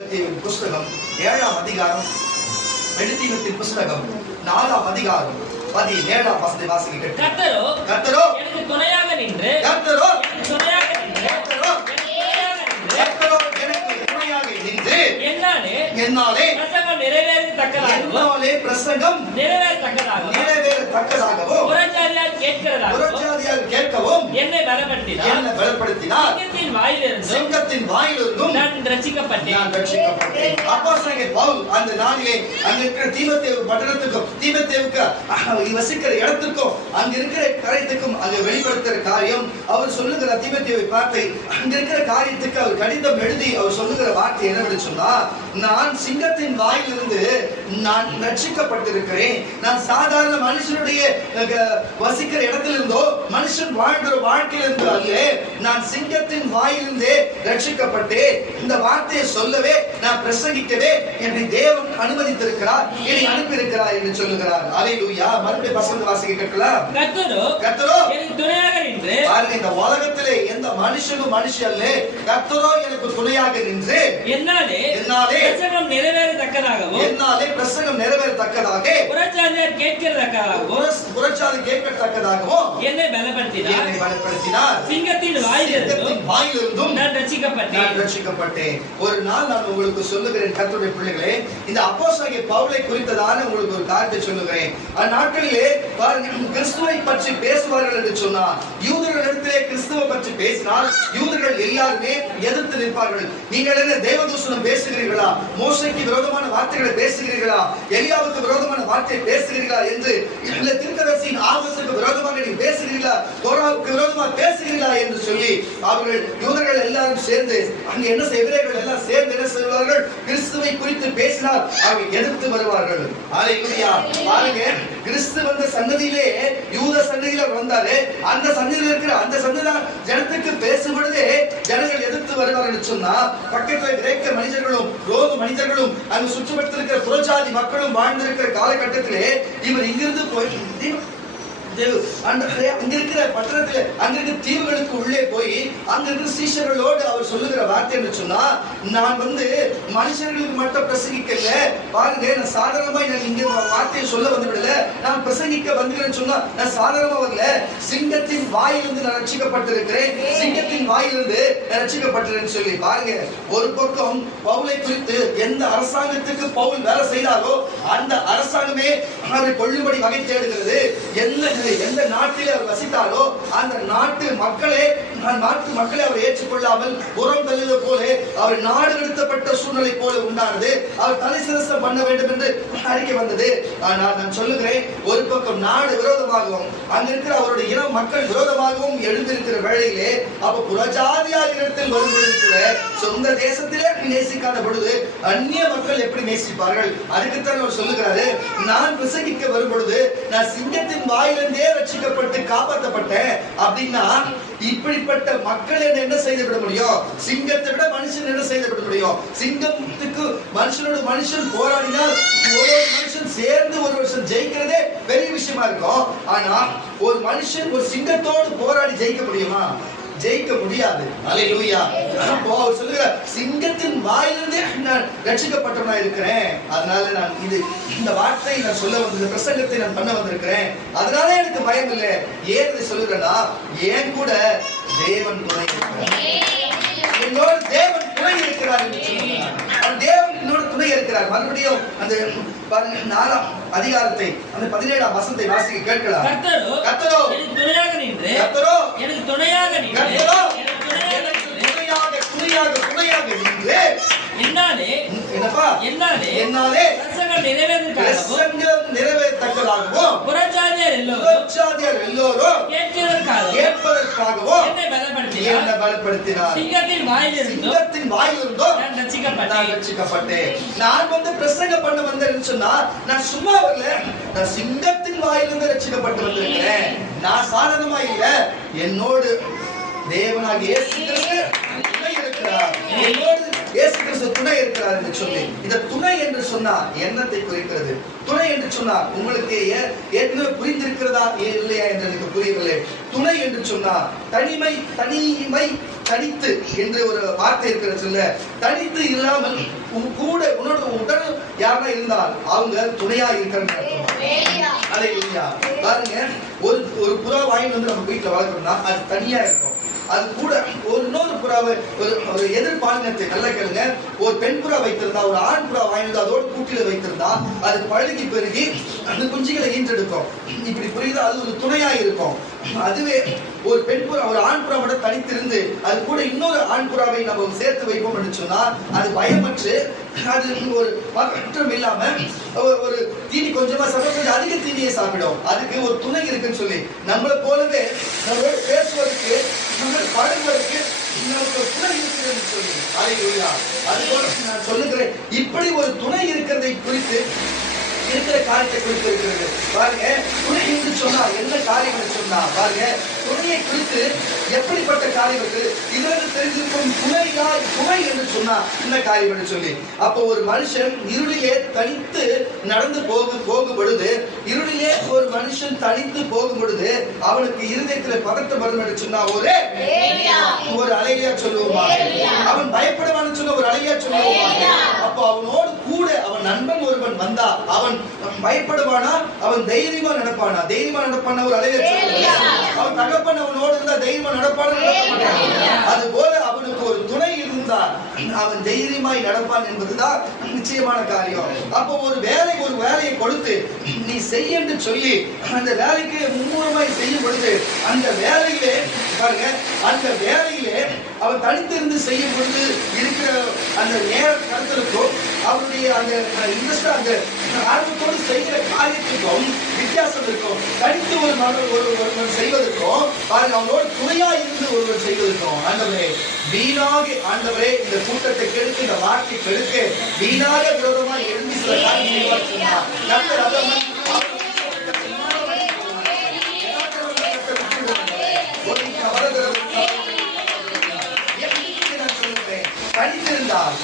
புஸ்தகம் 7ஆம் அதிகாரம், எழுத்தீனத்தின் புஸ்தகம் 4ஆம் அதிகாரம் 17ஆம் வசனத்தை வாசிக்க. கர்த்தரோ எனக்கு துணையாக நின்று என்னாலே பிரசங்கம் நிறைவேறத்தக்கதாகவும் புறஜாதியார் கேட்கவும் என்னை பலப்படுத்தினார். சிங்கத்தின் வாயிலிருந்தும் நான் ரட்சிக்கப்பட்டேன். அப்போஸ்தலனாகிய பவுல் அந்த நாளிலே அங்க இருக்கிற தீமோத்தேயு பட்டணத்துக்கும் தீமோத்தேயுக்கு வசிக்கிற இடத்துக்கும் அங்க இருக்கிற காரியத்துக்கும் அங்க வெளிப்படுத்துற காரியம் அவர் சொல்லுகிற தீமோத்தேயுவை பார்த்து அங்க இருக்கிற காரியத்துக்கு அவர் கடிதம் எழுதி அவர் சொல்லுகிற வார்த்தை என்னவென்று சொன்னா, நான் சிங்கத்தின் வாயிலிருந்து நான் ரட்சிக்கப்பட்டிருக்கிறேன். நான் சாதாரண மனுஷனுடைய வசிக்கிற இடத்திலிருந்தோ மனுஷன் வாழ்கிற வாழ்க்கையிலிருந்து அல்ல, நான் சிங்கத்தின் வாயிலிருந்தே ரட்சிக்கப்பட்டேன். இந்த வார்த்தையை சொல்லவே நான் பிரசங்கிக்கவே என்னை தேவன் அனுமதித்திருக்கிறார், என்னை அனுப்பியிருக்கிறார் என்று சொல்லுகிறார். அல்லேலூயா. மறுபடியும் வசனம் வாசிக்க கேட்கலாம். கர்த்தரோ எனக்கு துணையாக நின்று, பாருங்க, இந்த உலகத்திலே எந்த மனுஷனும் மனுஷன் அல்ல, கர்த்தரோ எனக்கு துணையாக நின்று என்னாலே பிரசங்கம் நிறைவேறத்தக்கதாக புறஜாதியார் கேட்கத்தக்கதாகவும் என்னை பலப்படுத்தினார். சிங்கத்தின் வாயிலிருந்தும் நான் ரட்சிக்கப்பட்டேன். ஒரு நாள் நான் உங்களுக்கு சொல்லுகிறேன் கர்த்தருடைய பிள்ளைகளே, இந்த அப்போஸ்தலனாகிய பவுலை குறித்ததான உங்களுக்கு ஒரு காரியத்தை சொல்லுகிறேன். அந்நாட்களிலே கிறிஸ்துவை பற்றி பேசுவார்கள் என்று சொன்னார். யூதர்களிடத்திலே கிறிஸ்துவை பற்றி பேசினால் யூதர்கள் எல்லாருமே எதிர்த்து நிற்பார்கள். நீங்கள் என்ன தேவதூஷணம் பேசுகிறீர்களா, மோசேக்கு விரோதமான வார்த்தைகளை பேசுகிறீர்களா, எலியாவுக்கு விரோதமான வார்த்தையை பேசுகிறீர்களா என்று, இல்ல தீர்க்கதரிசியின் ஆபத்துக்கு விரோதமாக நீ பேசுகிறீர்களா, தோராவுக்கு விரோதமாக பேசுகிறீர்களா என்று சொல்லி அவர்கள் யூதர்கள் எல்லாரும் சேர்ந்து அங்க என்ன செய்வார்கள், எல்லாம் சேர்ந்து என்ன செய்வார்கள், கிறிஸ்துவை குறித்து பேசினால் அவர்கள் எதிர்த்து வருவார்கள். அல்லேலூயா. பாருங்க, கிறிஸ்து வந்த சன்னதியிலே யூத சன்னதியில வந்தாரு. அந்த சன்னதியில் இருக்கிற அந்த சன்னதிதான் ஜனத்துக்கு பேசும் பொழுதே ஜனங்கள் எதிர்த்து வருவார்கள் சொன்னா, பக்கத்துல கிரேக்க மனிதர்களும் ரோம மனிதர்களும் அங்கு சுற்றுப்பட்டிருக்கிற புறஜாதி மக்களும் வாழ்ந்திருக்கிற காலகட்டத்திலே இவர் இங்கிருந்து போய் அங்க இருக்கிற பட்டணத்துல அங்க இருக்கிற தீவுகளுக்கு உள்ளே போய் அங்க இருக்கிற சீஷர்களோடு அவர் சொல்லுகிற வார்த்தை என்று சொன்னா, நான் மனுஷர்களுக்கு மட்டும் பிரசங்கிக்கல, பாருங்க, நான் சாதாரணமா இங்க வார்த்தையை சொல்ல வந்து விடல, நான் பிரசங்கிக்க வந்துக்கிறேன்னு சொன்னா நான் சாதாரணமா வரல, சிங்கத்தின் வாயிலிருந்து நான் ரட்சிக்கப்பட்டிருக்கிறேன், சிங்கத்தின் வாயிலிருந்து நான் ரட்சிக்கப்பட்டிருக்கேன்னு சொல்லி. பாருங்க, ஒரு பக்கம் பவுலை குறித்து எந்த அரசாங்கத்துக்கு பவுல் வேலை செய்தாரோ அந்த அரசாங்கமே அவரை கொள்ளும்படி வகை தேடுகிறது. எந்த நாட்டில் அவர் வசித்தாரோ அந்த நாட்டு மக்களை அவர் ஏற்றுக்கொள்ளாமல் புறம் தள்ளியது போல அவர் நாடு கடத்தப்பட்ட சூழ்நிலை போல உண்டானது. அவர் தலை சிரசம் பண்ண வேண்டும் என்று அறிக்கை வந்தது. ஆனால் நான் சொல்லுகிறேன், ஒரு பக்கம் நாடு விரோதமாகவும் அங்க இருக்கிற அவருடைய இனம் மக்கள் விரோதமாகவும் எழுந்திருக்கிற வேளையிலே அப்ப புறஜாதியார் இடத்தில் வரும்பொழுது சொந்த தேசத்திலே நேசிக்காத பொழுது அந்நிய மக்கள் எப்படி நேசிப்பார்கள்? அதுக்குத்தான் அவர் சொல்லுகிறாரு, நான் பிரசங்கிக்க வரும்பொழுது நான் சிங்கத்தின் வாயிலிருந்தே ரட்சிக்கப்பட்டு காப்பாற்றப்பட்டேன். அப்படின்னா இப்படிப்பட்ட மக்கள் என்ன செய்து விட முடியும்? சிங்கத்தை விட மனுஷன் என்ன செய்து விட முடியும்? சிங்கத்துக்கு மனுஷனோட மனுஷன் போராடினால் ஒரு மனுஷன் சேர்ந்து ஒரு வருஷம் ஜெயிக்கிறதே பெரிய விஷயமா இருக்கும். ஆனா ஒரு மனுஷன் ஒரு சிங்கத்தோடு போராடி ஜெயிக்க முடியுமா? ஜெயிக்க முடியாது. அல்லேலூயா. அவர் சொல்லுகிற சிங்கத்தின் வாயிலிருந்தே நான் ரட்சிக்கப்பட்டவனா இருக்கிறேன். அதனால நான் இந்த வார்த்தையை நான் சொல்ல வந்த பிரசங்கத்தை நான் பண்ண வந்திருக்கிறேன். அதனால எனக்கு பயம் இல்லை. ஏன் இதை சொல்லுகிறேன்னா, ஏன் கூட தேவன் துணை இருக்கிறார், என்னோட தேவன் துணை இருக்கிறார் என்று சொல்லுகிறார். தேவன் என்னோட துணை இருக்கிறார். மறுபடியும் அந்த 4ஆம் அதிகாரத்தை அந்த 17ஆம் வசனத்தை வாசிக்க கேட்கலாம். கர்த்தரோ எனக்கு துணையாக நின்று என்னாலே பிரசங்கம் நிறைவேறத்தக்கதாகவும் புறஜாதியார் எல்லோரும் கேட்பதற்காகவும் என்னை பலப்படுத்தினார். சிங்கத்தின் வாயிலிருந்தும் நான் ரட்சிக்கப்பட்டேன். நான் பிரசங்கம் பண்ண வந்தேன்னு சொன்னா நான் சும்மா வரல, நான் சிங்கத்தின் வாயிலிருந்து ரட்சிக்கப்பட்டு வந்திருக்கிறேன். நான் சாதாரணமா இல்ல, என்னோடு தேவனாகிய இயேசு கிறிஸ்து துணை இருக்கிறார், என்னோடு இயேசு கிறிஸ்து துணை இருக்கிறார் என்று சொல்லி, இந்த துணை என்று சொன்னார் என்னத்தை குறிக்கிறது? துணை என்று சொன்னார் உங்களுக்கு ஏற்கனவே புரிந்திருக்கிறதா இல்லையா என்று எனக்கு புரியவில்லை. துணை என்று சொன்னார் தனிமை தனித்து என்று ஒரு வார்த்தை இருக்கிறது. சொல்ல தனித்து இல்லாமல் கூட உடன் யாரா இருந்தால் அவங்க துணையா இருக்கிறாங்க. பாருங்க, ஒரு புறா வாங்கிட்டு வந்து நம்ம வீட்டுல வளர்க்கணும்னா அது தனியா இருக்கும். அது கூட இன்னொரு புறாவை ஒரு எதிர்பாலினத்தை நல்லா கேளுங்க, ஒரு பெண் புறா வைத்திருந்தா ஒரு ஆண் புறா வாங்கிட்டு அதோட கூட்டில வைத்திருந்தா அது பழகி பெருகி அந்த குஞ்சுகளை ஈன்றெடுக்கும். இப்படி புரியுதா? அது ஒரு துணையா இருக்கும். அதுவே ஒரு பெண் புறா ஒரு ஆண் புறா மட்டும் தனித்திருந்து அது கூட இன்னொரு ஆண் புறாவை நம்ம சேர்த்து வைப்போம் என்று சொன்னா அது பயமற்று அது ஒரு பதற்றம் இல்லாம ஒரு தீனி கொஞ்சமா சாப்பிட அதிக தீனியை சாப்பிடும். அதுக்கு ஒரு துணை இருக்குன்னு சொல்லி நம்மளை போலவே நம்மளோட பேசுவதற்கு நம்ம பழகுவதற்கு நமக்கு ஒரு துணை இருக்கிறது சொல்லி அது போல நான் சொல்லுகிறேன். இப்படி ஒரு துணை இருக்கிறதை குறித்து இருக்கிற காரியத்தை குறித்து இருக்கிறது. பாருங்க, துணை என்று சொன்னா என்ன காரியம் சொன்னா பாருங்க, துணையை குறித்து எப்படிப்பட்ட காரியம் இருக்கு இதிலிருந்து தெரிஞ்சிருக்கும். துணை என்று சொன்னா என்ன காரியம் என்று சொல்லி அப்போ ஒரு மனுஷன் இருளிலே தனித்து நடந்து போகும் பொழுது, இருளிலே ஒரு மனுஷன் தனித்து போகும் பொழுது அவனுக்கு இருதயத்துல பதட்டம் வரும் என்று சொன்னா ஒரு அலையா சொல்லுவோமா? அவன் பயப்படுவான்னு சொன்ன ஒரு அலையா சொல்லுவோமா? அப்போ அவனோடு கூட அவன் நண்பன் ஒருவன் வந்தா அவன் பயப்படுவானா? அவன் தைரியமா நடப்பானா? தைரியமா நடப்பான ஒரு அலையா சொல்லுவான். அவன் தகப்பன் அவனோடு இருந்தா தைரியமா நடப்பான. அது போல அவனுக்கு ஒரு துணை இருந்தா அவன் தைரியமாய் நடப்பான் என்பதுதான் நிச்சயமான காரியம். அப்போ ஒரு வேலையை கொடுத்து நீ செய்ய என்று சொல்லி அந்த வேலைக்கு மும்முரமாய் செய்யும் பொழுது அந்த வேலையிலே பாருங்க, அந்த வேலையிலே அவன் தனித்திருந்து செய்யும் பொழுது இருக்கிற அந்த நேர கருத்தலுக்கும் அவருடைய அந்த இன்ட்ரெஸ்ட் அந்த ஆர்வத்தோடு செய்கிற காரியத்துக்கும் வித்தியாசம் இருக்கும். தனித்து ஒருவன் செய்வதற்கும் பாருங்க அவனோடு துணையா இருந்து ஒருவர் செய்வதற்கும். ஆண்டவரே வீணாக ஆண்டவரே இந்த கூட்டத்தை கெடுக்க இந்த வார்த்தை கெடுக்க வீணாக விரோதமாக எழுந்து சில காரியம் தனித்திருந்தால்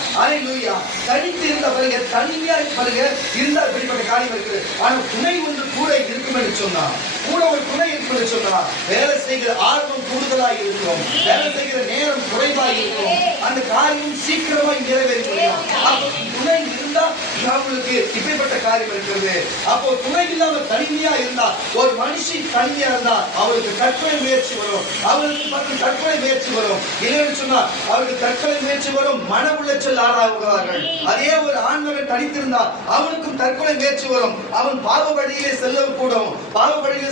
தனித்திருந்த பாருங்க, தனிமையா பாருங்க இருந்தால் இப்படிப்பட்ட காரியம் இருக்குது. ஆனா துணை ஒன்று கூட இருக்கும் என்று சொன்னா கூட ஒரு துணை இருக்கும் என்று சொன்னா வேலை செய்கிற ஆர்வம் கூடுதலாக இருக்கும், வேலை செய்கிற நேரம் குறைவாக இருக்கும், அந்த காரியம் சீக்கிரமாய் நிறைவேறி முடியும். அப்போ துணை இருந்தா அவங்களுக்கு இப்படிப்பட்ட காரியம் இருக்கிறது. அப்போ துணை இல்லாம தனிமையா இருந்தா ஒரு மனுஷி தனிமையா இருந்தா அவருக்கு தற்கொலை முயற்சி வரும், அவருக்கு தற்கொலை முயற்சி வரும். இல்லைன்னு சொன்னா அவருக்கு தற்கொலை முயற்சி வரும், மன உளைச்சல் ஆளாகுவார்கள். அதே ஒரு ஆண்மகன் தனித்திருந்தா அவனுக்கும் தற்கொலை முயற்சி வரும், அவன் பாவ வழியிலே செல்லக்கூடும், பாவ வழியிலே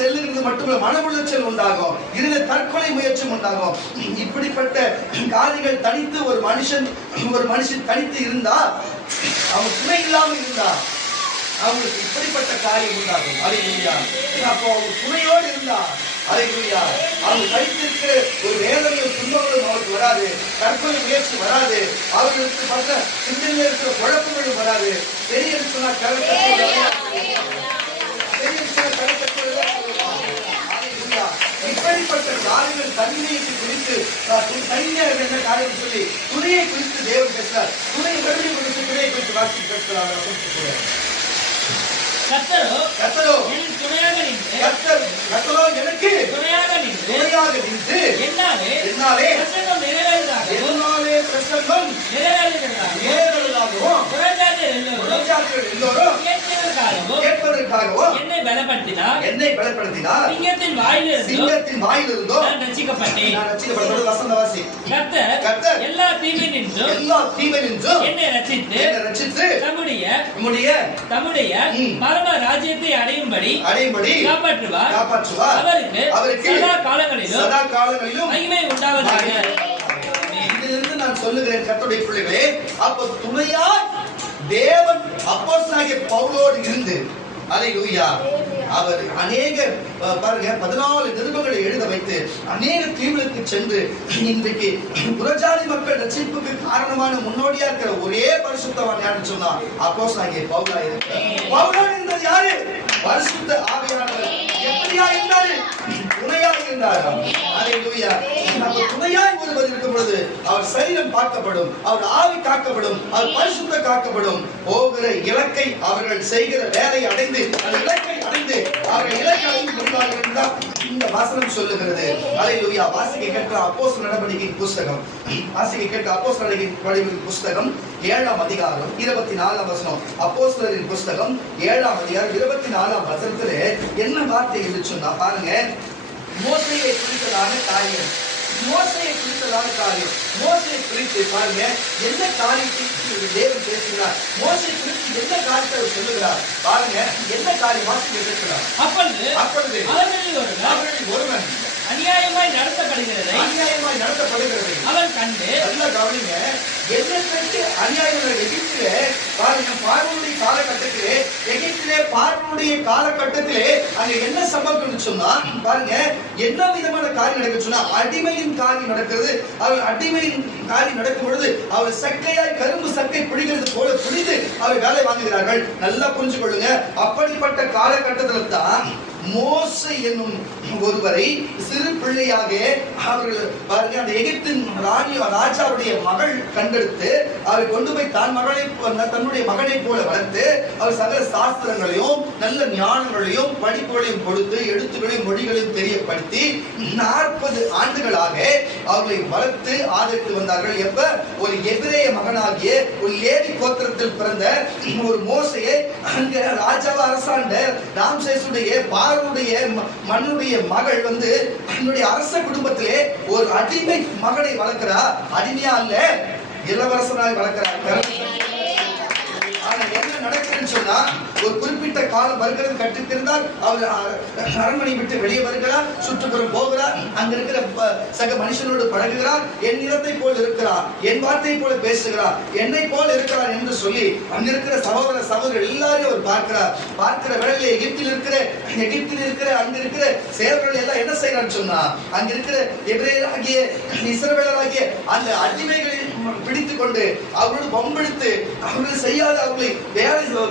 செல்லுகிறது மட்டுமல்ல மன உளைச்சல் உண்டாகும், இதுல தற்கொலை முயற்சி உண்டாகும். இப்படிப்பட்ட காரியங்கள் தனித்து ஒரு மனுஷன் தனித்து இருந்தா அவன் துணை இல்லாமல் இருந்தா அவங்களுக்கு இப்படிப்பட்ட காரியம் உண்டாகும். அல்லேலூயா. அப்போ அவங்க துணையோடு இருந்தா அல்லேலூயா அவங்க தனித்திருக்கிற ஒரு வேதனையும் துன்பங்களும் அவருக்கு வராது, தற்கொலை முயற்சி வராது, அவர்களுக்கு பட்ட சிந்தனையில் இருக்கிற குழப்பங்களும் வராது. பெரிய சொன்னா இப்படிப்பட்ட காரியங்கள் தனிமையை குறித்து தனிமையாக என்ன காரியம் சொல்லி துணையை குறித்து தேவன் பேசுறார். துணை வறுமை குறித்து துணையை குறித்து வாசி பேசுகிறார். கர்த்தரோ எனக்கு துணையாக நின்று என்னாலே பிரசங்கம் நிறைவேறுவதாகவும் புறஜாதிகள் எல்லோரும் கேட்பதற்காகவும் என்னை பலப்படுத்தினார். சிங்கத்தின் வாயிலிருந்தோ நான் ரட்சிக்கப்பட்டேன். வசனவாசி கர்த்தர் எல்லா தீமையினின்றும் என்னை ரட்சித்து தம்முடைய பரம ராஜ்யத்தை அடையும்படி காப்பாற்றுவார். அவருக்கு சதா காலங்களிலும் மகிமை உண்டாவதாக. இதிலிருந்து நான் சொல்லுகிறேன் கர்த்தருடைய பிள்ளைகளே, அப்ப துணையா தேவன் அப்போஸ்தலனாகிய பவுலோடு இருந்து அல்லேலூயா அவர் அநேக பாருங்க 14 நிருபங்களை எழுத வைத்து அநேக தீவுகளுக்கு சென்று இன்றைக்கு புறஜாதி மக்கள் ரட்சிப்புக்கு காரணமான முன்னோடியா இருக்கிற ஒரே பரிசுத்தவான் யாருன்னு சொன்னா அப்போஸ்தலனாகிய பவுலா இருக்கிறார். பவுலா இருந்தது யாரு? பரிசுத்த ஆவியானவர். எப்படியா இருந்தாரு? துணையா என்றாராம். அல்லேலூயா. நம்ம துணையாய் ஒருவர் இருக்கும் பொழுது அவர் சரீரம் காக்கப்படும், அவர் ஆவி காக்கப்படும், அவர் பரிசுத்த காக்கப்படும். போகிற இலக்கை அவர்கள் செய்கிற வேலையை அடைந்து அந்த இலக்கை அடைந்து அவர்கள் இலக்கை அடைந்து கொள்வார்கள் என்றால் இந்த வசனம் சொல்லுகிறது. அல்லேலூயா. வாசிக்க கேட்கிற அப்போஸ்தலர் நடவடிக்கையின் புஸ்தகம், வாசிக்க கேட்கிற அப்போஸ்தலர் நடவடிக்கையின் புஸ்தகம் 7ஆம் அதிகாரம் 24ஆம் வசனம். அப்போஸ்தலரின் புஸ்தகம் 7ஆம் அதிகாரம் 24ஆம் வசனத்திலே என்ன வார்த்தை என்று சொன்னா பாருங்க. மோசேயை குறித்ததான காரியம், மோசேயை குறித்ததான காரியம், மோசேயை குறித்து பாருங்க என்ன காரியத்தை தேவன் பேசுகிறார், மோசேயை குறித்து என்ன காரியத்தை அவர் சொல்லுகிறார் பாருங்க. என்ன காரியம் வாசிக்க இருக்கிறார். அப்பொழுது அவர்களில் ஒருவன் அநியாயமாய் நடத்தப்படுகிறது அவன் கண்டு, நல்லா கவனிங்க, எகிப்திலே அநியாயம் எகிப்திலே பாருங்க, பார்வோனுடைய காலகட்டத்திலே, எகிப்திலே பார்வோனுடைய காலகட்டத்திலே அங்க என்ன சம்பவம் சொன்னா பாருங்க, என்ன விதமான காரியம் நடக்குது சொன்னா அடிமையின் காரியம் நடக்கிறது. அவர் அடிமையின் காரியம் நடக்கும் பொழுது அவர் சக்கையாய் கரும்பு சக்கை பிடிக்கிறது போல பிடித்து அவர் வேலை வாங்குகிறார்கள். நல்லா புரிஞ்சு கொள்ளுங்க. அப்படிப்பட்ட காலகட்டத்தில் தான் மோசே என்னும் ஒருவரை சிறு பிள்ளையாக அவர்கள் பாருங்க அந்த எகிப்தின் ராஜாவுடைய மகள் கண்டெடுத்து அவரை கொண்டு போய் தன்னுடைய மகனை போல வளர்த்து அவர் சகல சாஸ்திரங்களையும் நல்ல ஞானங்களையும் படிப்புகளையும் கொடுத்து எழுத்துக்களையும் மொழிகளையும் தெரியப்படுத்தி 40 ஆண்டுகளாக அவர்களை வளர்த்து ஆதரித்து வந்தார்கள். எப்ப ஒரு எபிரேய மகனாகிய ஒரு லேவி கோத்திரத்தில் பிறந்த ஒரு மோசேயை அங்க ராஜாவ அரசாண்ட ராம்சேசுடைய பார்வோனுடைய மன்னுடைய மகள் வந்து தன்னுடைய அரச குடும்பத்திலே ஒரு அடிமை மகனை வளர்க்கிறார். அடிமையா அல்ல, இளவரசனாய் வளர்க்கிறார். என்ன நடக்குதுன்னு சொன்னா ஒரு குறிப்பிட்ட காலம் வருகிறது கட்டித்திருந்தால் அவர் அரண்மனை விட்டு வெளியே வருகிறார், சுற்றுப்புறம் போகிறார், அங்க இருக்கிற சக மனுஷனோடு பழகுகிறார், என் நிறத்தை போல் இருக்கிறார், என் வார்த்தையை போல பேசுகிறார், என்னை போல் இருக்கிறார் என்று சொல்லி அங்க இருக்கிற சகோதரர் எல்லாரையும் அவர் பார்க்கிறார். பார்க்கிற வேளையிலே எகிப்தில் இருக்கிற அங்க இருக்கிற சேவர்கள் எல்லாம் என்ன செய்யறான்னு சொன்னா அங்க இருக்கிற எபிரேயராகிய இஸ்ரவேலராகிய அந்த அடிமைகளை பிடித்துக் கொண்டு அவர்களோடு பம்பெடுத்து அவர்கள் செய்யாத அவர்களை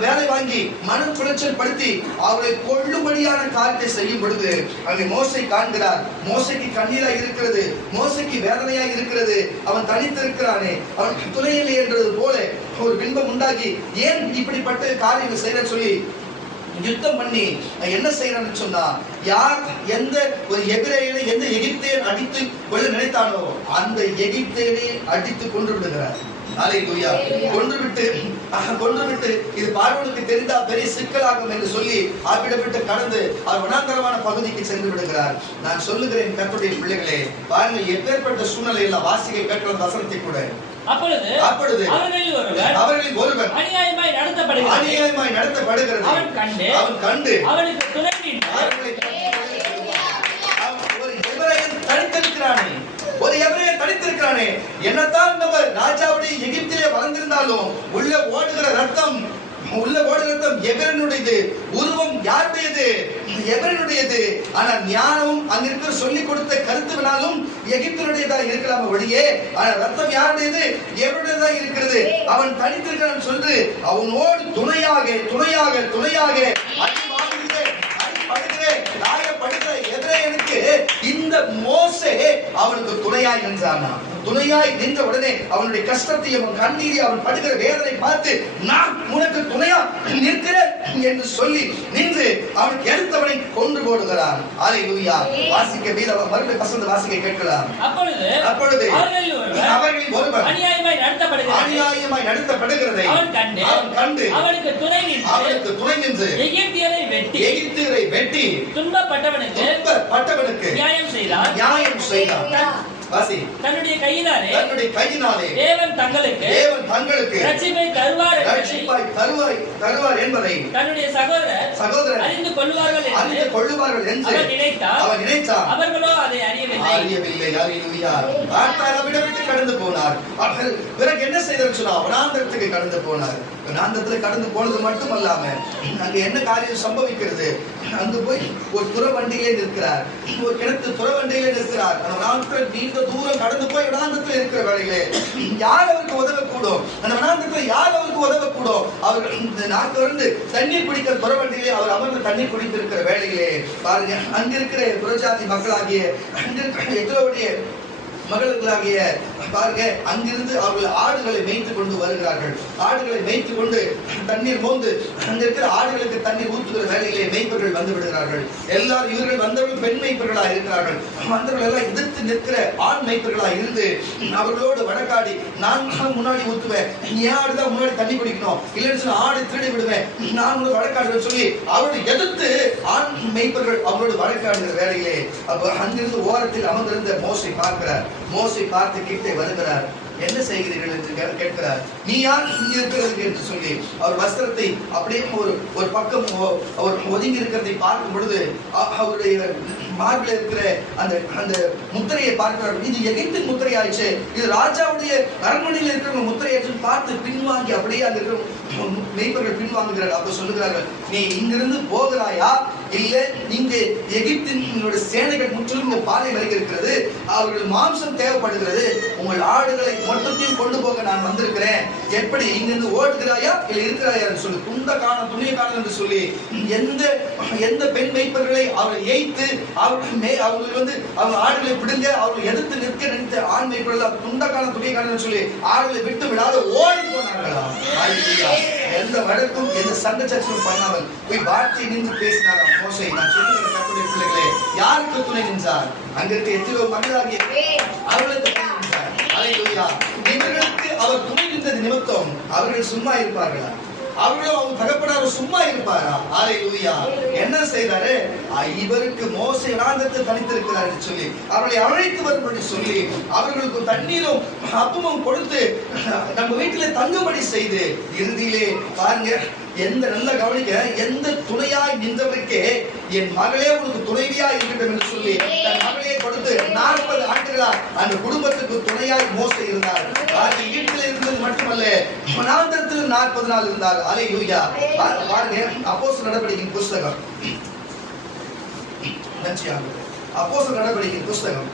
வேலை வாங்கி மனம் குலைச்சல் படுத்தி அவர்களை கொள்ளும்படியான காரியத்தை செய்யும் பொழுது அங்கே மோசே காண்கிறார். மோசைக்கு கண்ணீராக இருக்கிறது, மோசைக்கு வேதனையாக இருக்கிறது, அவன் தனித்திருக்கிறானே, அவன் துணையில்லை என்றது போல ஒரு பின்பம் உண்டாகி ஏன் இப்படிப்பட்ட காரியங்கள் செய்யறன்னு சொல்லி யுத்தம் பண்ணி என்ன செய்யறான்னு சொன்னா யார் எந்த ஒரு எபிரேயனை எந்த எகிப்தியன் அடித்து கொள்ள நினைத்தானோ அந்த எகிப்தியனை அடித்து கொன்று விடுகிறார். அல்லேலூயா. கொன்றுவிட்டு இது பார்வோனுக்கு தெரிந்தா பெரிய சிக்கலாகும் என்று சொல்லி ஆப்பிடப்பட்டு கடந்து அவர் வனாந்தரமான பகுதிக்கு சென்று விடுகிறார். நான் சொல்லுகிறேன் கர்த்தருடைய பிள்ளைகளே, பாருங்கள் எப்பேற்பட்ட சூழ்நிலையில வாசிக்க கேட்கிற வசனத்தை கூட. அப்பொழுது அவர்களில் ஒருவன் அநியாயமாய் நடத்தப்படுகிறது அவன் கண்டு அவனுக்கு துணை நின்று ஒரு எபிரேயன் தனித்திருக்கிறானே, என்னத்தான் நம்ம ராஜாவுடைய எகிப்திலே வளர்ந்திருந்தாலும் உள்ள ஓடுகிற ரத்தம் எபிரனுடையது, உருவம் யாருடையது? எபிரனுடையது. ஆனா ஞானமும் அங்க இருக்கிற சொல்லிக் கொடுத்த கருத்துனாலும் எகிப்தினுடையதா இருக்கலாம் ஒழியே, ஆனா ரத்தம் யாருடையது? எபிரனுடையதா இருக்கிறது. அவன் தனித்திருக்கிறான் சொல்லி அவனோடு துணையாக எபிரேயனுக்கு இந்த மோசே அவனுக்கு துணையாய் நின்றானா. துணையாய் நின்ற உடனே அவனுடைய கஷ்டத்தையும் அவன் கண்ணீரை அவன் படுகிற வேதனை பார்த்து நான் உனக்கு துணையா நிற்கிறேன் என்று சொல்லி நின்று அவனுக்கு எடுத்தவனை கொன்று போடுகிறான். அல்லேலூயா. வாசிக்க மறுபடியும் வசந்த வாசிக்க கேட்கலாம். அப்பொழுது அவர்களில் ஒருவன் அநியாயமாய் நடத்தப்படுகிறதை அவன் கண்டு அவனுக்கு துணை நின்று எகிப்தியரை வெட்டி துன்பப்பட்டவனுக்கு நியாயம் செய்தான். தன்னுடைய கையினாலே தேவன் தங்களுக்கு ரட்சிப்பை தருவார் என்பதை தன்னுடைய சகோதரர் அறிந்து கொள்வார்கள் என்று அவன் நினைத்தார். அவர்களோ அதை அறியவில்லை. கடந்து போனார். பிறகு என்ன செய்தார் சொன்னா வனாந்தரத்துக்கு கடந்து போனார். வனாந்தரத்துல கடந்து போனது மட்டுமல்லாம அங்க என்ன காரியம் சம்பவிக்கிறது, அங்கு போய் ஒரு துறவண்டியிலே நிற்கிறார், ஒரு கிணத்து துறவண்டியிலே நிற்கிறார். அந்த வனாந்தரத்தில் நீண்ட தூரம் கடந்து போய் வனாந்தரத்தில் இருக்கிற வேளையிலே யார் அவருக்கு உதவக்கூடும்? அந்த வனாந்தரத்தில் யார் அவருக்கு நமக்கு உதவக்கூடும். அவர்கள் இந்த நாக்கு வந்து தண்ணீர் குடிக்கிற துறவண்டியிலே அவர் அமர்ந்து தண்ணீர் குடித்திருக்கிற வேளையிலே பாருங்க, அங்கிருக்கிற புறஜாதி மக்களாகிய அங்கிருக்கிற எதிரோடைய மகளுக்களாகிய பாருங்க, அங்கிருந்து அவர்கள் ஆடுகளை மேய்த்து கொண்டு வருகிறார்கள். ஆடுகளை மேய்த்து கொண்டு தண்ணீர் மோந்து அங்க இருக்கிற ஆடுகளுக்கு தண்ணீர் ஊற்றுகிற வேலையிலே மேய்ப்பர்கள் வந்து விடுகிறார்கள். எல்லாரும் இவர்கள் வந்தவர்கள் பெண் மேய்ப்பர்களாக இருக்கிறார்கள். வந்தவர்கள் எல்லாம் எதிர்த்து நிற்கிற ஆண் மேய்ப்பர்களாக இருந்து அவர்களோடு வழக்காடி, நான் முன்னாடி ஊற்றுவேன், ஏன் ஆடுதான் முன்னாடி தண்ணி குடிக்கணும், இல்லைன்னு சொல்லி ஆடு திருடி விடுவேன், நான் ஒரு வழக்காடுவேன் சொல்லி அவர்களை எதிர்த்து ஆண் மேய்ப்பர்கள் அவர்களோடு வழக்காடுகிற வேலையிலே அப்ப அங்கிருந்து ஓரத்தில் அமர்ந்திருந்த மோசே பார்க்கிறார். மோசே பார்த்து கிட்டே வருகிறார். என்ன செய்கிறீர்கள் என்று கேட்கிறார். நீ யார் இங்க இருக்கிறது என்று சொல்லி அவர் வஸ்திரத்தை அப்படியே ஒரு பக்கம் அவர் ஒதுங்கி இருக்கிறதை பார்க்கும் பொழுது அவருடைய மார்பில் இருக்கிற அந்த முத்திரையை பார்க்கிறார். இது எகிப்தின் முத்திரையாயிடுச்சு, இது ராஜாவுடைய அரண்மனையில் இருக்கிற முத்திரையாச்சு பார்த்து பின்வாங்கி அப்படியே அங்க இருக்கிற மேய்ப்பர்கள் பின்வாங்குகிறார்கள். அப்ப சொல்லுகிறார்கள், நீ இங்கிருந்து போகிறாயா, இல்ல இங்கே எகிப்தினுடைய சேனைகள் முற்றிலும் இந்த பாதை வரைக்கும் இருக்கிறது, அவர்கள் மாம்சம் தேவைப்படுகிறது, உங்கள் ஆடுகளை மொத்தத்தையும் கொண்டு போக நான் வந்திருக்கிறேன், எப்படி இங்கிருந்து ஓடுகிறாயா இல்ல இருக்கிறாயா என்று சொல்லி துண்ட காணம் துணிய காணம் என்று சொல்லி எந்த பெண் மேய்ப்பர்களை அவரை ஏய்த்து அவர்கள் வந்து அவங்க ஆடுகளை விடுங்க அவர்கள் எதிர்த்து நிற்க நினைத்த ஆண் மேய்ப்பர்கள் துண்ட காணம் துணிய காணம் சொல்லி ஆடுகளை விட்டு விடாத ஓடி போனார்களா. எந்த வழக்கும் எந்த சண்டை சச்சரவும் பண்ணாமல் போய் வார்த்தை நின்று பேசினாராம் மோசே. நான் சொல்லுகிற கர்த்தருடைய பிள்ளைகளே, யாருக்கு துணை நின்றார்? அங்க இருக்க எத்தனையோ மகளாகிய அவர்களுக்கு துணை நின்றார். அல்லேலூயா. இவர்களுக்கு அவர் துணை நின்றது நிமித்தம் அவர்கள் சும்மா இருப்பார்களா? அவர்களும் அவங்க தகப்பனாரும் சும்மா இருப்பாரா? அல்லேலூயா. என்ன செய்தாரு? இவருக்கு மோசே வனாந்தரத்தில் தனித்திருக்கிறார் என்று சொல்லி அவர்களை அழைத்து வரும்படி சொல்லி அவர்களுக்கு தண்ணீரும் அப்பமும் கொடுத்து நம்ம வீட்டிலே தங்கும்படி செய்து இறுதியிலே பாருங்க, எந்த நல்ல கவனிக்க, எந்த துணையாய் நின்றவருக்கே என் மகளே உனக்கு துணைவியா இருக்கட்டும் என்று சொல்லி தன் மகளே கொடுத்து 40 ஆண்டுகளா அந்த குடும்பத்துக்கு துணையாய் மோசே இருந்தார். வீட்டில் இருந்தது மட்டுமல்ல, வனாந்தரத்தில் 40 நாள் இருந்தார். அல்லேலூயா. பாருங்க, அப்போஸ்தலர் நடவடிக்கையின் புஸ்தகம், அப்போஸ்தலர் நடவடிக்கையின் புஸ்தகம்,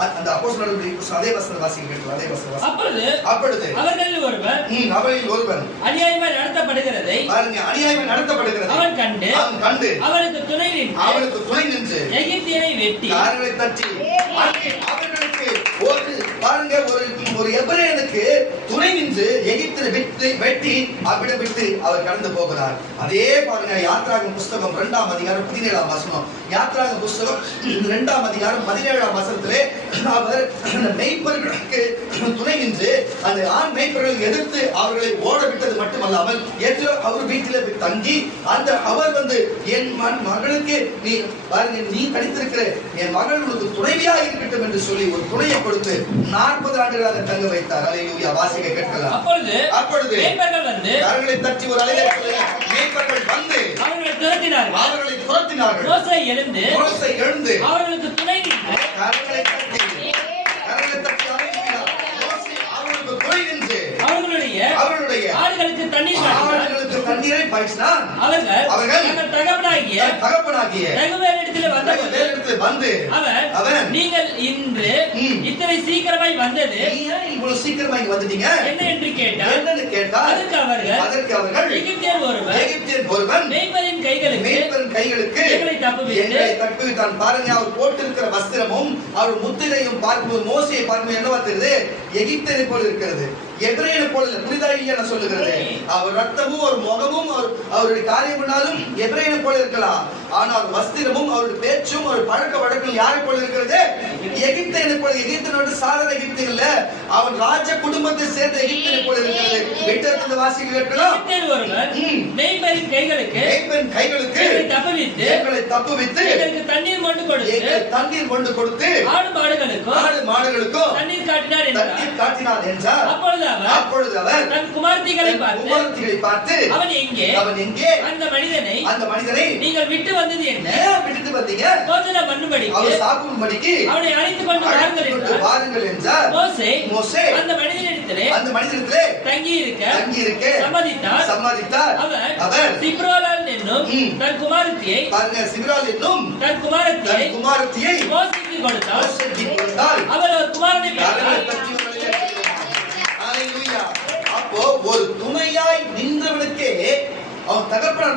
அந்த அப்போஸ்தலர் நடவடிக்கை அதே வசனம் வாசிக்க கேட்கலாம். அதே வசனம் அப்பொழுது அவர்களில் ஒருவன் அநியாயமாய் நடத்தப்படுகிறதை பாருங்க, அநியாயமாய் நடத்தப்படுகிறது அவன் கண்டு அவனுக்கு துணை நின்று எகிப்தியனை வெட்டி கால்களை தட்டி அவர்களுக்கு பாருங்க ஒரு எபிரேயனுக்கு துணை நின்று எகிப்தியனை வெட்டி அவ்விடம் விட்டு அவர் கடந்து போகிறார். அதே பாருங்க, யாத்ராகம புஸ்தகம் 2ஆம் அதிகாரம் 17ஆம் வசனம். யாத்ராகம புஸ்தகம் 2ஆம் அதிகாரம் 17ஆம் வசனத்திலே அவர் அந்த மேய்ப்பர்களுக்கு துணை நின்று அந்த ஆண் மேய்ப்பர்களை எதிர்த்து அவர்களை ஓட விட்டது மட்டுமல்லாமல் அவர் வீட்டிலே போய் தங்கி அந்த அவர் வந்து என் மகளுக்கு நீ பாருங்க, நீ கடித்திருக்கிற என் மகள் உனக்கு துணைவியா இருக்கட்டும் என்று சொல்லி ஒரு துணையை கொடுத்து 40 ஆண்டுகளாக தங்க வைத்தார். அல்லேலூயா. வாசிக்க கேட்கலாம். அப்பொழுது மேய்ப்பர்கள் வந்து அவர்களை தட்டி ஒரு அலையை மேய்ப்பர்கள் வந்து அவர்களை துரத்தினார்கள். மோசே எழுந்து அவர்களுக்கு துணை நின்று அவர்களை தட்டி அவர்களுடைய ஆடுகளுக்கு தண்ணீரை பாய்ச்சினார். அவர்கள் தகப்பனாகிய ரகுவேலிடத்தில் வந்து அவன், நீங்கள் இன்று இத்தனை சீக்கிரமாய் வந்தது, இவ்வளவு சீக்கிரமாய் வந்துட்டீங்க என்ன என்று கேட்டார். அதற்கு அவர்கள் எகிப்தியர் ஒருவன் மேய்ப்பரின் கைகளுக்கு எங்களை தப்புவித்தான். பாருங்க, அவர் போட்டிருக்கிற வஸ்திரமும் அவர் முத்திரையும் பார்க்கும்போது மோசேயை பார்க்கும்போது என்னவா தெரியுது? எகிப்தியரை போல இருக்கிறது, எபிரேயனை போல இல்லை. புரிதா இல்லையா நான் சொல்லுகிறது? அவர் ரத்தமும் ஒரு முகமும் அவருடைய காரியம் பண்ணாலும் எபிரேயனை போல இருக்கலாம், ஆனால் வஸ்திரமும் அவருடைய பேச்சும் ஒரு பழக்க வழக்கம் யாரை போல இருக்கிறது? எகிப்தியனை போல. எகிப்தியனோட சாதாரண எகிப்தியன் இல்ல, அவன் ராஜ குடும்பத்தை சேர்ந்த எகிப்தியனை போல இருக்கிறது. விட்டத்தில் வாசிக்க கேட்கலாம். மேய்ப்பரின் கைகளுக்கு எங்களை தப்புவித்து தண்ணீர் கொண்டு கொடுத்து ஆடு மாடுகளுக்கும் தண்ணீர் காட்டினார் என்றார். அப்பொழுது அவர் தன் குமாரத்திகளை பார்த்து அவன் எங்கே அந்த மனிதனை நீங்கள் விட்டு வந்தது என்ன? விட்டு வந்தீங்க போஜனம் பண்ணும்படி அவர் சாப்பிடும்படிக்கு அவனை அழைத்துக் கொண்டு வாருங்கள் என்றார். மோசே அந்த மனிதனிடத்திலே தங்கி இருக்க சம்மதித்தார். அவர் சிப்ரோலால் என்னும் தன் குமாரத்தியை மோசேக்கு கொடுத்தார். அவர் ஒரு குமாரனை பெற்றார்.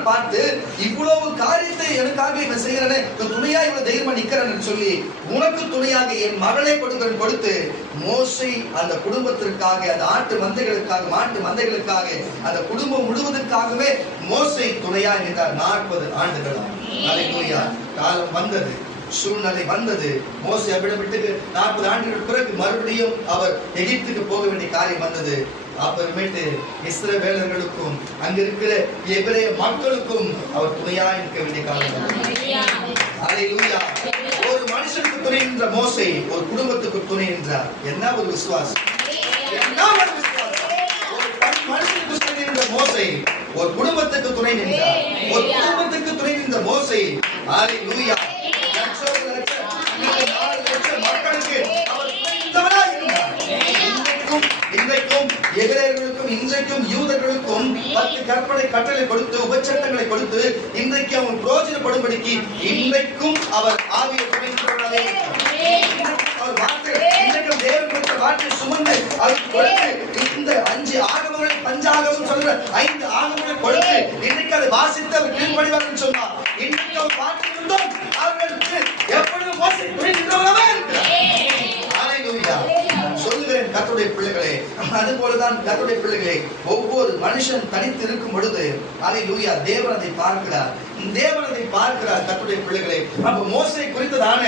பார்த்து இவ்வளவு காரியத்தை எனக்காக இவன் செய்கிறேன், துணையா இவன் தைரியமா நிக்கிறேன்னு சொல்லி உனக்கு துணையாக என் மகளை கொடுத்து மோசே அந்த குடும்பத்திற்காக, அந்த ஆட்டு மந்தைகளுக்காக, மாட்டு மந்தைகளுக்காக, அந்த குடும்பம் முழுவதற்காகவே மோசே துணையா நின்றார் 40 ஆண்டுகளா. அல்லேலூயா. காலம் வந்தது, சூழ்நிலை வந்தது. மோசே அவ்விடத்துக்கு 40 ஆண்டுகள் பிறகு மறுபடியும் அவர் எகிப்துக்கு போக வேண்டிய காரியம் வந்தது. அப்புறமேட்டு இஸ்ரவேலர்களுக்கும் அங்க இருக்கிற எபிரேய மக்களுக்கும் அவர் துணையா இருக்க வேண்டிய காலம். அல்லேலூயா. ஒரு மனுஷனுக்கு துணை என்ற மோசே ஒரு குடும்பத்துக்கு துணை என்றார். என்ன ஒரு விசுவாசம், என்ன ஒரு விசுவாசம். ஒரு மனுஷனுக்கு துணை என்ற மோசே ஒரு குடும்பத்துக்கு துணை நின்றார். ஒரு குடும்பத்துக்கு துணை நின்ற மோசே அல்லேலூயா மக்களுக்கு அவர் இன்றைக்கும் எபிரேயர்களுக்கும் இன்றைக்கும் யூதர்களுக்கும் 10 கற்பனை கட்டளை கொடுத்து உபச்சட்டங்களை கொடுத்து இன்றைக்கு அவன் பிரயோஜனப்படும்படிக்கு இன்றைக்கும் அவர் ஆவியை துணைக்கிறவராக அவர் வார்த்தை இன்றைக்கும் தேவன் கொடுத்த வார்த்தை சுமந்து அவருக்கு கொடுத்து இந்த 5 ஆகமங்களை பஞ்சாகமம் சொல்ற 5 ஆகமங்களை கொடுத்து இன்றைக்கு அதை வாசித்து அவர் கீழ்ப்படிவார்கள் சொன்னார். இன்றைக்கு அவர் வார்த்தை இருந்தும் அவர்களுக்கு எப்பொழுதும் மோசே துணை நின்றவராக இருக்கிறார். அல்லேலூயா. சொல்லுகிறேன் கர்த்தருடைய பிள்ளைகளே, அது போலதான் கர்த்தருடைய பிள்ளைகளே, ஒவ்வொரு மனுஷன் தனித்து இருக்கும் பொழுது அல்லேலூயா தேவன் அதை பார்க்கிறார். தேவன் அதை பார்க்கிறார் கர்த்தருடைய பிள்ளைகளே. அப்ப மோசே குறித்ததான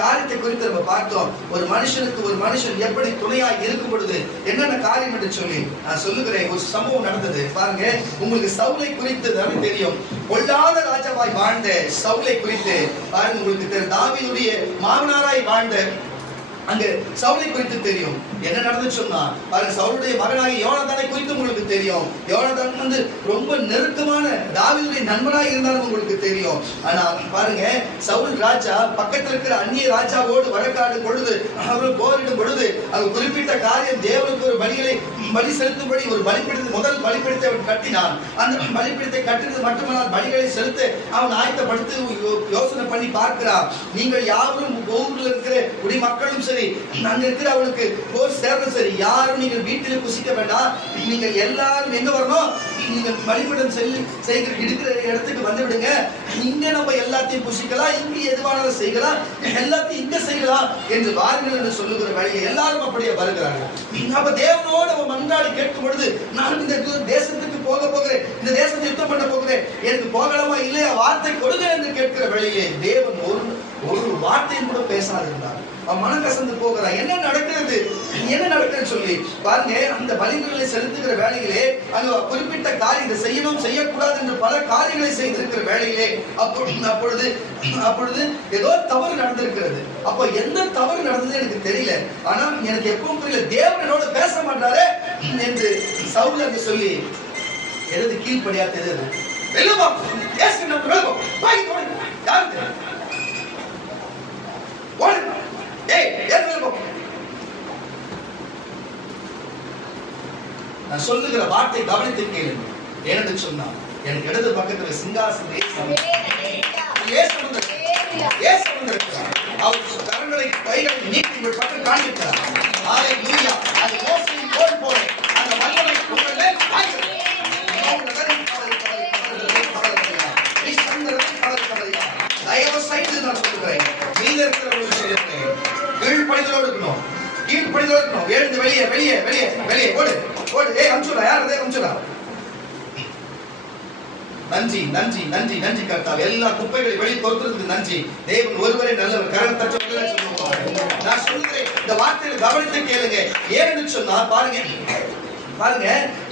காரியத்தை குறித்து நம்ம பார்த்தோம். ஒரு மனுஷனுக்கு ஒரு மனுஷன் எப்படி துணையாய் இருக்கும் பொழுது என்னென்ன காரியம் என்று சொல்லி நான் சொல்லுகிறேன். ஒரு சம்பவம் நடந்தது பாருங்க. உங்களுக்கு சவுலை குறித்து தானே தெரியும். பொல்லாத ராஜாவாய் வாழ்ந்த சவுலை குறித்து பாருங்க. உங்களுக்கு தெரியும் தாவீதுடைய மாமனாராய் வாழ்ந்த அங்க சவுலை குறித்து தெரியும். என்ன நடந்துச்சு சொன்னா பாருங்க, சவுலுடைய மகனாகிய யோனத்தானை குறித்து உங்களுக்கு தெரியும். யோனத்தான் வந்து ரொம்ப நெருக்கமான தாவீதுடைய நண்பனாக இருந்தாலும் உங்களுக்கு தெரியும். ஆனா பாருங்க, சவுல் ராஜா பக்கத்தில் இருக்கிற அந்நிய ராஜாவோடு வழக்காடும் பொழுது, அவர்கள் போரிடும் பொழுது அது குறிப்பிட்ட காரியம் தேவனுக்கு ஒரு பலி செலுத்தும்படி ஒரு பலிபீடத்தை முதல் பலிபீடத்தை அவன் கட்டினான். அந்த பலிபீடத்தை கட்டினது மட்டுமல்ல பலிகளை செலுத்த அவன் ஆயத்தப்படுத்தி யோசனை பண்ணி பார்க்கிறான். நீங்கள் யாரும் ஊரில் இருக்கிற குடிமக்களும் சரி, அங்க இருக்கிற அவளுக்கு போர் சேர்ந்தும் சரி, யாரும் நீங்கள் வீட்டில் புசிக்க வேண்டாம். நீங்கள் எல்லாரும் எங்க வரணும், நீங்கள் பலிபீடம் செய்கிற இருக்கிற இடத்துக்கு வந்து விடுங்க. இங்க நம்ம எல்லாத்தையும் புசிக்கலாம், இங்க எதுவானாலும் செய்யலாம், எல்லாத்தையும் இங்க செய்யலாம் என்று வாருங்கள் என்று சொல்லுகிற வழியை எல்லாரும் அப்படியே வருகிறார்கள். அப்ப தேவனோடு அவன் மன்றாடி கேட்கும் பொழுது, நான் இந்த தேசத்துக்கு போகிறேன், இந்த தேசத்தை யுத்தம் பண்ண போகிறேன், எனக்கு போகலாமா இல்லையா, வார்த்தை கொடுங்க என்று கேட்கிற வழியே தேவன் ஒரு வார்த்தையும் கூட பேசாதிருந்தார். அவன் மனம் கசந்து போகிறான். என்ன நடக்கிறது சொல்லி பாருங்க. அந்த பலிகளை செலுத்துகிற வேலையிலே அங்க குறிப்பிட்ட காரியத்தை செய்யணும் செய்யக்கூடாது என்று பல காரியங்களை செய்திருக்கிற வேலையிலே அப்பொழுது ஏதோ தவறு நடந்திருக்கிறது. அப்ப எந்த தவறு நடந்தது எனக்கு தெரியல. ஆனா எனக்கு எப்பவும் புரியல, தேவனோட பேச மாட்டாரே என்று சவுல் அங்க சொல்லி எது கீழ்படியா தெரியுது. நான் சொல்லுகிற வார்த்தை கவனித்து கேளுங்க. ஏனென்று சொன்னா, எனக்கு இடது பக்கத்துல சிங்காசனத்தை அவர் கரங்களை கைகளை நீட்டி உங்கள் பக்கம் காண்பிக்கிறார். அல்லேலூயா. அது மோசேயின் கோல் போல அந்த மன்னனை குரலே தயவு செய்து நான் சொல்லுகிறேன், மீத இருக்கிறவர்கள் சொல்லுகிறேன், கீழ்ப்படிதலோடு இருக்கணும். எழுந்து வெளியே ஓடு. அம்சுடா, யார் அதே அம்சுடா. நன்றி கர்த்தாவே. எல்லா குப்பைகளை வெளியே பொறுத்ததுக்கு நன்றி. தேவன் ஒருவரே நல்லவர். கரம் தட்டுவதற்கு நான் சொல்லுகிறேன், இந்த வார்த்தையை கவனித்து கேளுங்க. ஏன்னு சொன்னா பாருங்க,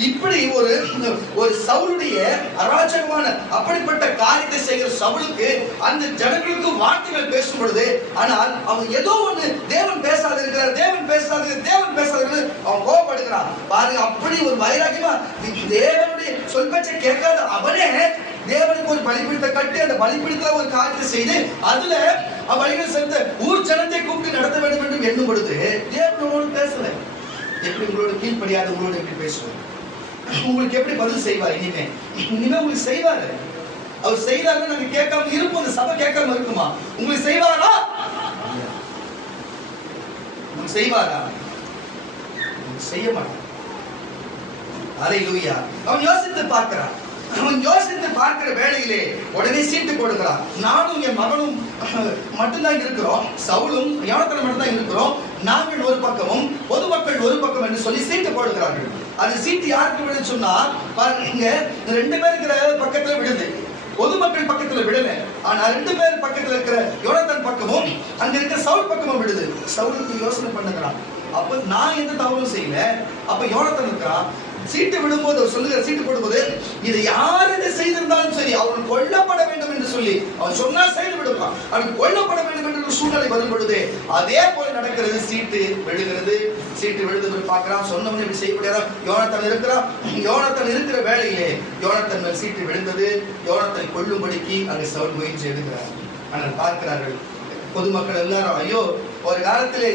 இப்படி ஒரு சவுலுடைய அராஜகமான அப்படிப்பட்ட காரியத்தை செய்கிற சவுலுக்கு அந்த ஜனங்களுக்கு வார்த்தைகள் பேசும் பொழுது, ஆனால் அவன் ஏதோ ஒண்ணு தேவன் பேசாது அவன் கோபப்படுகிறான். பாருங்க, அப்படி ஒரு வைராக்கியமா தேவனுடைய சொல் பேச்சை கேட்காத அவனே தேவனுக்கு ஒரு பலிபீடத்தை கட்டி அந்த பலிபீடத்துல ஒரு காரியத்தை செய்து அதுல வழிகள் செலுத்த ஊர் ஜனத்தை கூப்பிட்டு நடத்த வேண்டும் என்று எண்ணும் பொழுது தேவனோடு பேசல. எப்படி உங்களோட கீழ்படியாத உங்களோட எப்படி பேசுவார்? உங்களுக்கு எப்படி பதில் செய்வார்? இனிமே உங்களுக்கு செய்வாரு. அவர் செய்தாரு, நாங்க கேட்காம இருப்போம். அந்த சபை கேட்காம இருக்குமா? உங்களுக்கு செய்வாரா? உங்களுக்கு செய்வாரா? செய்ய மாட்டார். அல்லேலூயா. அவன் யோசித்து பார்க்கிறான். அவன் யோசித்து பார்க்கிற வேளையிலே உடனே சீட்டு போடுகிறான். நானும் என் மகனும் மட்டும்தான் இருக்கிறோம், சவுலும் யோனத்தானும் மட்டும்தான் இருக்கிறோம், நாங்கள் ஒரு பக்கமும் பொதுமக்கள் ஒரு பக்கம் என்று சொல்லி சீட்டு போடுகிறார்கள். அது சீட்டு யாருக்கு விடுன்னு சொன்னா பாருங்க, 2 பேர் இருக்கிற பக்கத்துல விடுது, பொதுமக்கள் பக்கத்துல விடல. ஆனா 2 பேர் பக்கத்துல இருக்கிற யோனத்தான் பக்கமும் அங்க இருக்கிற சவுல் பக்கமும் விடுது. சவுலுக்கு யோசனை பண்ணுகிறான், அப்ப நான் எந்த தவறும் செய்யல. அப்ப யோனத்தான் இருக்கிறான், சீட்டு விடும்போது சொல்லுகிற சீட்டு போடும்போது இது யார் இதை செய்திருந்தாலும் சரி அவன் கொல்லப்பட வேண்டும் என்று சொல்லி அவன் சொன்னால் செய்து விடுவான். அவன் கொல்லப்பட வேண்டும் என்று சூழ்நிலை வரும் பொழுது அதே போல நடக்கிறது. சீட்டு விழுகிறது, சீட்டு விழுது பார்க்கிறான், சொன்னவன் இப்படி செய்ய முடியாத யோனத்தான் இருக்கிறான். யோனத்தான் இருக்கிற வேளையிலே யோனத்தான் மேல் சீட்டு விழுந்தது. யோனத்தை கொல்லும்படிக்கு அங்கு சவுல் முயற்சி எடுக்கிறார். ஆனால் பார்க்கிறார்கள் பொதுமக்கள் எல்லாரும், ஐயோ ஒரு காலத்திலே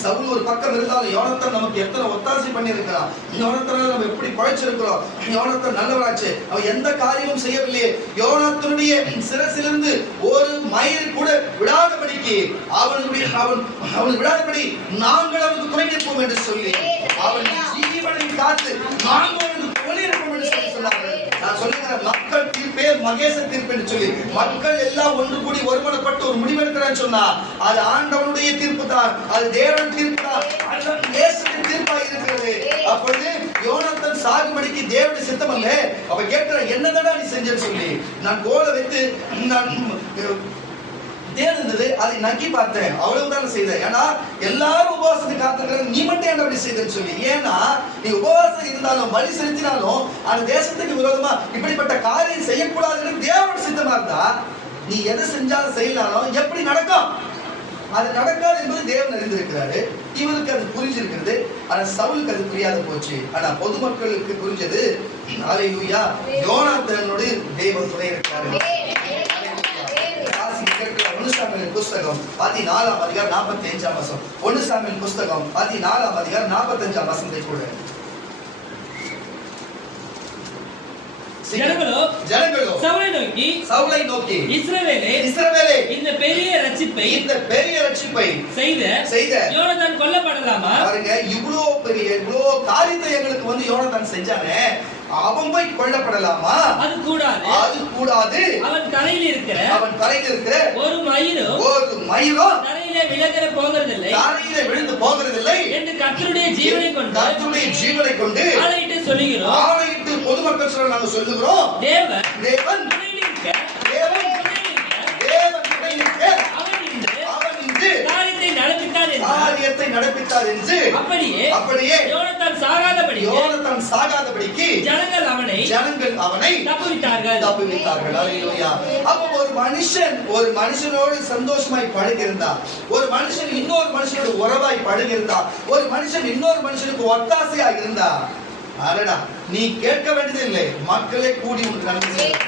சவுல் ஒரு பக்கம் இருந்தாலும் யோனத்தான் நமக்கு எத்தனை ஒத்தாசை பண்ணி இருக்கிறான், யோனத்தானால நம்ம எப்படி பழைச்சிருக்கிறோம், யோனத்தான் நல்லவராச்சு, அவன் எந்த காரியமும் செய்யவில்லையே, யோனத்தானுடைய சிரசிலிருந்து ஒரு மயிர் கூட விடாதபடிக்கு அவன் விடாதபடி நாங்கள் அவனுக்கு துணை நிற்போம் என்று சொல்லி அவன் ஜீவனை காத்து நாங்கள் அவனுக்கு துணை நிற்போம் என்று சொல்லி சொன்னார்கள். நான் சொல்லுகிறேன், மக்கள் தீர்ப்பே மகேச தீர்ப்பு என்று சொல்லி மக்கள் எல்லாம் ஒன்று கூடி ஒருமனப்பட்டு ஒரு முடிவெடுக்கிறான்னு சொன்னா அது ஆண்டவனுடைய தீர்ப்பு தான், அது தேவன் தீர்ப்பு தான், இயேசுவின் தீர்ப்பாக இருக்கிறது. அப்பொழுது யோனத்தான் சாகுபடிக்கு தேவனுடைய சித்தம் அல்ல. அவ கேட்கிற என்னதடா நீ செஞ்சேன்னு சொல்லி, நான் கோலை வைத்து நான் தேர்ந்தது அதை நக்கி பார்த்தேன், அவ்வளவுதான் செய்தேன். ஏன்னா எல்லாரும் உபவாசத்துக்கு காத்திருக்கிறாங்க, நீ மட்டும் என்ன அப்படி செய்தேன்னு சொல்லி. ஏன்னா நீ உபவாசம் இருந்தாலும் பலி செலுத்தினாலும் அந்த தேசத்துக்கு விரோதமா இப்படிப்பட்ட காரியம் செய்யக்கூடாதுன்னு தேவன் சித்தமா இருந்தா நீ எதை செஞ்சாலும் செய்யலாலும் எப்படி நடக்கும், அது நடக்காது என்பது தேவன் அறிந்திருக்கிறாரு. இவருக்கு அது புரிஞ்சிருக்கிறது, ஆனா சவுலுக்கு அது புரியாத போச்சு. ஆனா பொதுமக்களுக்கு புரிஞ்சது. அல்லேலூயா, யோனத்தானோடு தேவன் துணை இருக்கிறாரு. புஸ்தகம் 14ஆம் அதிகாரம் 45ஆம் வசனம். 1 சாமுவேல் புஸ்தகம் 14ஆம் அதிகாரம் 45ஆம் வசனத்தை கூட. ஜனங்களோ சவுலை நோக்கி இஸ்ரவேலே இந்த பெரிய ரட்சிப்பை செய்த யோனத்தான் கொல்லப்படலாமா? பாருங்க, இவ்வளோ காரியத்தை எங்களுக்கு யோனத்தான் செஞ்சானே, அவன் போய் கொல்லப்படலாமா? அது கூடாது. அவன் தலையில் இருக்கிற ஒரு மயிரும் தரையிலே விழுந்து போகிறதில்லை என்று கர்த்தருடைய ஜீவனை கொண்டு ஆணையிட்டு சொல்லுகிறோம். பொதுமக்கள் சொல்ல நாங்கள் சொல்லுகிறோம், தேவன் காரியத்தை நடப்பித்தார் என்று. அப்படியே யோனத்தான் சாகாதபடிக்கு ஜனங்கள் அவனை தப்புவித்தார்கள். அல்லேலூயா. அப்ப ஒரு மனுஷனோடு சந்தோஷமாய் பழகியிருந்தா, ஒரு மனுஷன் இன்னொரு மனுஷனோடு உறவாய் பழகியிருந்தா, ஒரு மனுஷன் இன்னொரு மனுஷனுக்கு ஒத்தாசையா இருந்தா, அடடா நீ கேட்க வேண்டியதில்லை, மக்களே கூடி உனக்கு நன்மை செய்யும்,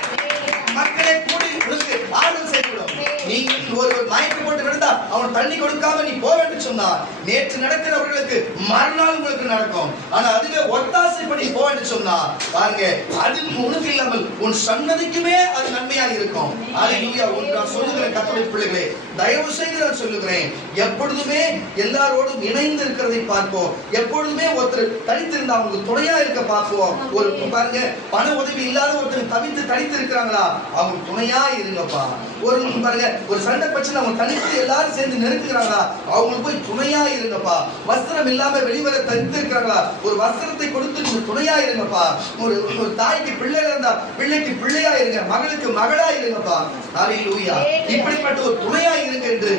மக்களே கூடி உனக்கு ஆறுதல் செய்துவிடும். நீ ஒரு மயக்கம் போட்டு விழுந்தா அவன் தண்ணி கொடுக்காம நீ போக வேண்டும் சொன்னா நேற்று நடக்கிறவர்களுக்கு மறுநாள் உங்களுக்கு நடக்கும். ஆனா அதுவே ஒத்தாசை பண்ணி போக வேண்டும் சொன்னா பாருங்க, அது உனக்கு இல்லாமல் உன் சன்னதிக்குமே அது நன்மையாக இருக்கும். அல்லேலூயா. நான் சொல்லுகிறேன் கர்த்தருடைய பிள்ளைகளே, தயவு செய்து நான் சொல்லுகிறேன், எப்பொழுதுமே எல்லாரோடும் இணைந்து இருக்கிறதை பார்ப்போம். எப்பொழுதுமே ஒருத்தர் தனித்திருந்தா அவங்களுக்கு துணையா இருக்க பார்ப்போம். ஒரு பாருங்க, பண உதவி இல்லாத ஒருத்தர் தனித்து இருக்கிறாங்களா, அவங்க துணையா இருங்கப்பா. ஒரு பாருங்க, ஒரு சண்டை பிரச்சனை அவங்க தனித்து எல்லாரும் சேர்ந்து நெருக்குறாங்களா, அவங்களுக்கு போய் துணையா இருங்கப்பா. வஸ்திரம் இல்லாம வெளிவர தனித்து இருக்கிறாங்களா, ஒரு வஸ்திரத்தை கொடுத்து துணையா இருங்கப்பா. ஒரு தாய்க்கு பிள்ளை இருந்தா பிள்ளைக்கு பிள்ளையா இருங்க, மகளுக்கு மகளா இருங்கப்பா. அல்லேலூயா. இப்படிப்பட்ட ஒரு துணையா இருங்க என்று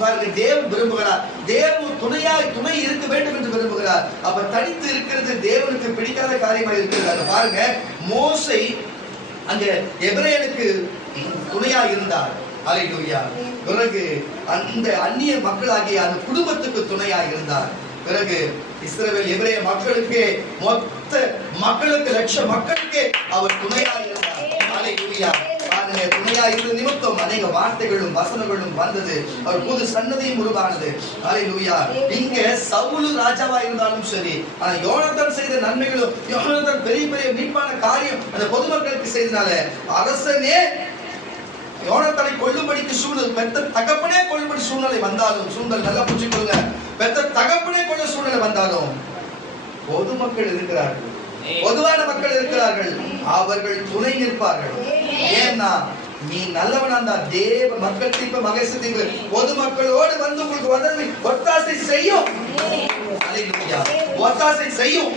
பாருங்க தேவன் விரும்புகிறார். தேவன் துணை இருக்க வேண்டும் என்று விரும்புகிறார். அப்ப தனித்து இருக்கிறது தேவனுக்கு பிடிக்காத காரியமா இருக்கிறது. பாருங்க, மோசே அங்க எபிரேயனுக்கு துணையா இருந்தார். அல்லேலூயா. பிறகு அந்த அந்நிய மக்களாகிய அந்த குடும்பத்துக்கு துணையா இருந்தார். பிறகு இஸ்ரவேல் எபிரேய மக்களுக்கு மொத்த மக்களுக்கு லட்ச மக்களுக்கு அவர் துணையா இருந்தார். அல்லேலூயா. துணையா இருந்த நிமித்தம் அநேக வார்த்தைகளும் வசனங்களும் வந்தது. அவர் புது சன்னதியும் உருவானது. அல்லேலூயா. இங்க சவுல் ராஜாவா இருந்தாலும் சரி, ஆனா யோனத்தான் செய்த நன்மைகளும் யோனத்தான் பெரிய பெரிய மீட்பான காரியம் அந்த பொதுமக்களுக்கு செய்தனால அரசனே யோனத்தானை கொல்லும்படிக்கு சூழ்நிலை, பெத்த தகப்பனே கொல்லும்படி சூழ்நிலை வந்தாலும், சூழ்நிலை நல்லா புரிஞ்சுக்கொள்ளுங்க, பெத்த தகப்பனே கொல்ல சூழ்நிலை வந்தாலும் பொதுமக்கள் இருக்கிறார்கள். பொதுவான மக்கள் இருக்கிறார்கள், அவர்கள் துணை நிற்பார்கள். ஏன்னா நீ நல்லவனா இருந்தா தேவ மக்கள் தீர்ப்பு மகேச தீர்ப்பு பொதுமக்களோடு வந்து உங்களுக்கு உதவி ஒத்தாசை செய்யும். அல்லேலூயா. ஒத்தாசை செய்யும்.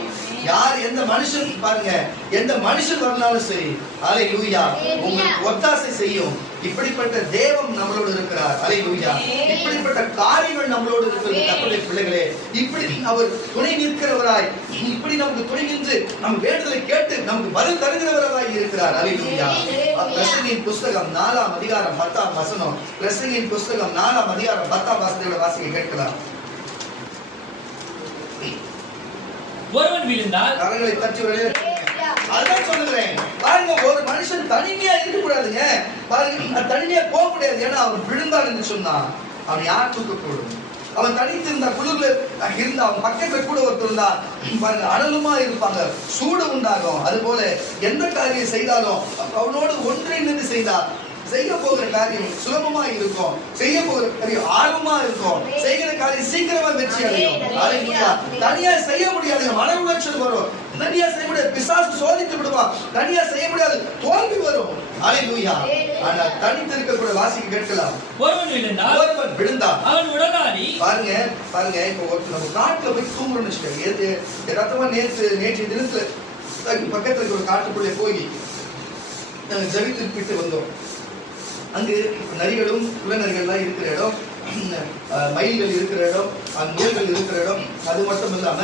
யார் எந்த மனுஷன் பாருங்க, எந்த மனுஷன் வரனாலும் சரி, அல்லேலூயா, உங்களுக்கு ஒத்தாசை செய்யும். இப்படிப்பட்ட தேவன் நம்மளோடு இருக்கிறார். அல்லேலூயா. இப்படிப்பட்ட காரியங்கள் நம்மளோடு இருக்கிறது கர்த்தருடைய பிள்ளைகளே. இப்படி அவர் துணை நிற்கிறவராய், இப்படி நமக்கு துணை நின்று நம் வேண்டுதலை கேட்டு நமக்கு பதில் தருகிறவராய் இருக்கிறார். அல்லேலூயா. பிரசங்கியின் புஸ்தகம் 4ஆம் அதிகாரம் 10ஆம் வசனம். பிரசங்கியின் புஸ்தகம் 4ஆம் அதிகாரம் 10ஆம் வசனத்தை வாசிக்க கேட்கலாம். ஒருவன் விழுந்தால் கரங்களை தட்டி அதான் சொல்லுகிறேன். பாருங்க, ஒரு மனுஷன் தனிமையா இருக்க கூடாதுங்க. பாருங்க, தனிமையா போக முடியாது. ஏன்னா அவன் விழுந்தான் என்று சொன்னா அவன் யார் தூக்கக்கூடும்? அவன் தனித்து இருந்தா, குழுல இருந்தா, அவன் பக்கத்துல கூட ஒருத்தர் இருந்தா பாருங்க, அனலுமா இருப்பாங்க, சூடு உண்டாகும். அது போல எந்த காரியம் செய்தாலும் அவனோடு ஒன்றிணைந்து செய்தா செய்ய போகிற காரியம் சுலபமா இருக்கும், செய்ய போகிற காரியம் ஆர்வமா இருக்கும், செய்கிற காரியம் சீக்கிரமா வெற்றி அடையும். அல்லேலூயா. தனியா செய்ய முடியாது, மன உளைச்சல் வரும். தனியா செய்ய முடியாது, பிசாசு சோதித்து விடுவான். தனியா செய்ய முடியாது, தோல்வி வரும். அல்லேலூயா. ஆனா தனித்து இருக்க கூட வாசிக்க கேட்கலாம். ஒருவன் விழுந்தான் அவன் உடலாடி. பாருங்க பாருங்க, இப்போ ஒரு நம்ம காட்டுல போய் தூங்குறோம்னு வச்சுக்கோங்க. யதார்த்தமா நேற்று தினத்துல பக்கத்துல இருக்க ஒரு காட்டுக்குள்ளே போய் ஜெபித்து வந்தோம். அங்கு நரிகளும் புலனர்கள்லாம் இருக்கிற இடம், மயில்கள் இருக்கிற இடம், முயல்கள் இருக்கிற இடம், அது மட்டும் இல்லாம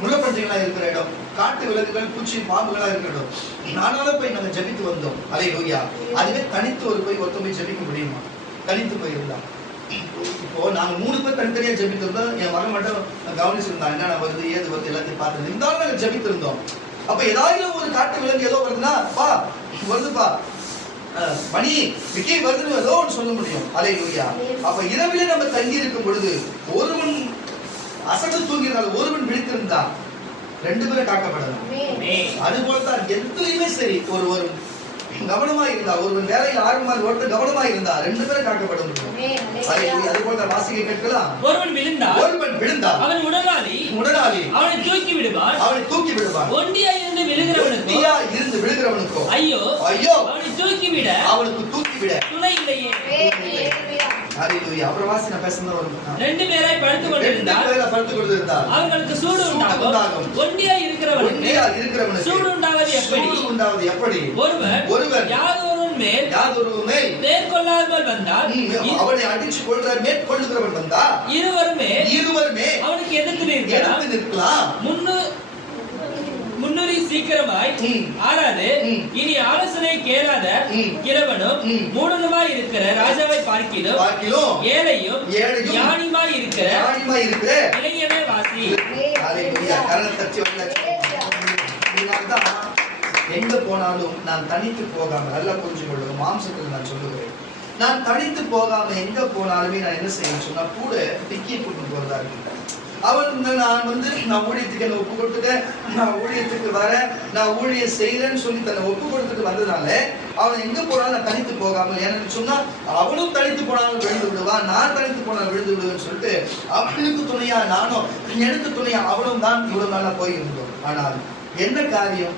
முள்ளப்பன்றிகளா இருக்கிற இடம், காட்டு விலங்குகள், பூச்சி, பாம்புகளா இருக்கிற இடம். நானாலும் போய் நாங்க ஜெபித்து வந்தோம். அல்லேலூயா. அதுவே தனித்து ஒருத்தர் போய் ஜெபிக்க முடியுமா? தனித்து போயிருந்தா. இப்போ நாங்க 3 பேர் தனித்தனியா ஜெபித்திருந்தோம். என் மகன் மட்டும் கவனிச்சிருந்தான், என்னென்ன வருது ஏது வருது எல்லாத்தையும் பார்த்து இருந்தாலும் நாங்க ஜெபித்திருந்தோம். அப்ப ஏதாவது ஒரு காட்டு விலங்கு ஏதோ வருதுன்னா, பா வருதுப்பா, மணி விக்கி வருதுன்னு ஏதோ ஒன்று சொல்ல முடியும். அல்லேலூயா. அப்ப இரவிலே நம்ம தங்கி இருக்கும் பொழுது ஒருவன் அசடு தூங்கினாலும் ஒருவன் விழித்திருந்தா 2 பேரும் காக்கப்படலாம். அது போலதான் எதுலையுமே சரி, ஒரு கவனமா இருந்தா, ஒருவன் வேலையில் ஆர்வமா ஒருத்தர் கவனமா இருந்தா 2 பேரும் காக்கப்பட முடியும். அது போல வாசிக்க கேட்கலாம். ஒருவன் விழுந்தால் அவன் உடலாளி அவனை தூக்கி விடுவான். ஒண்டியா இருந்து விழுகிறவனுக்கோ ஐயோ அவனை தூக்கிவிட துணை இல்லையே. அல்லேலூயா. அப்புறம் வாசினா பேசணும். 2 பேராய் படுத்துக் கொண்டிருந்தால் அவங்களுக்கு சூடு உண்டாகும். ஒண்டியா இருக்கிறவனுக்கு சூடு உண்டாவது எப்படி? ஒருவன் யாதொருவன் மேல் மேற்கொள்ளாமல் வந்தால், அவனை அடிச்சு கொள்ற மேற்கொள்ளுகிறவன் வந்தா இருவருமே அவனுக்கு எதிர்த்து நிற்கலாம். முன்னுரி சீக்கிரமாய் ஆறாது. இனி ஆலோசனை கேளாத கிழவனும் மூடனுமாய் இருக்கிற ராஜாவை பார்க்கிலும் ஏழையும் ஞானியுமாய் இருக்கிற இளைஞனை வாசி. எங்க போனாலும் நான் தனித்து போகாம, நல்லா புரிஞ்சு கொள்ளுங்க, மாம்சத்தில் நான் சொல்லுகிறேன், நான் தனித்து போகாம எங்க போனாலுமே நான் என்ன செய்யணும் சொன்னா கூட டிக்கியை கூட்டு போறதா இருக்கு. அவன் நான் ஊழியத்துக்கு என்ன ஒப்பு கொடுத்துட்டேன், நான் ஊழியத்துக்கு வரேன், நான் ஊழியம் செய்யறேன்னு சொல்லி தன்னை ஒப்பு கொடுத்துட்டு வந்ததுனால அவன் எங்க போனாலும் நான் தனித்து போகாமல், எனக்கு சொன்னா அவனும் தனித்து போனாலும் விழுந்து விடுவான், நான் தனித்து போனாலும் விழுந்து விடுவேன்னு சொல்லிட்டு அவனுக்கு துணையா நானும், எனக்கு துணையா அவனும் தான் இவ்வளவு நாளா போயிருந்தோம். ஆனால் என்ன காரியம்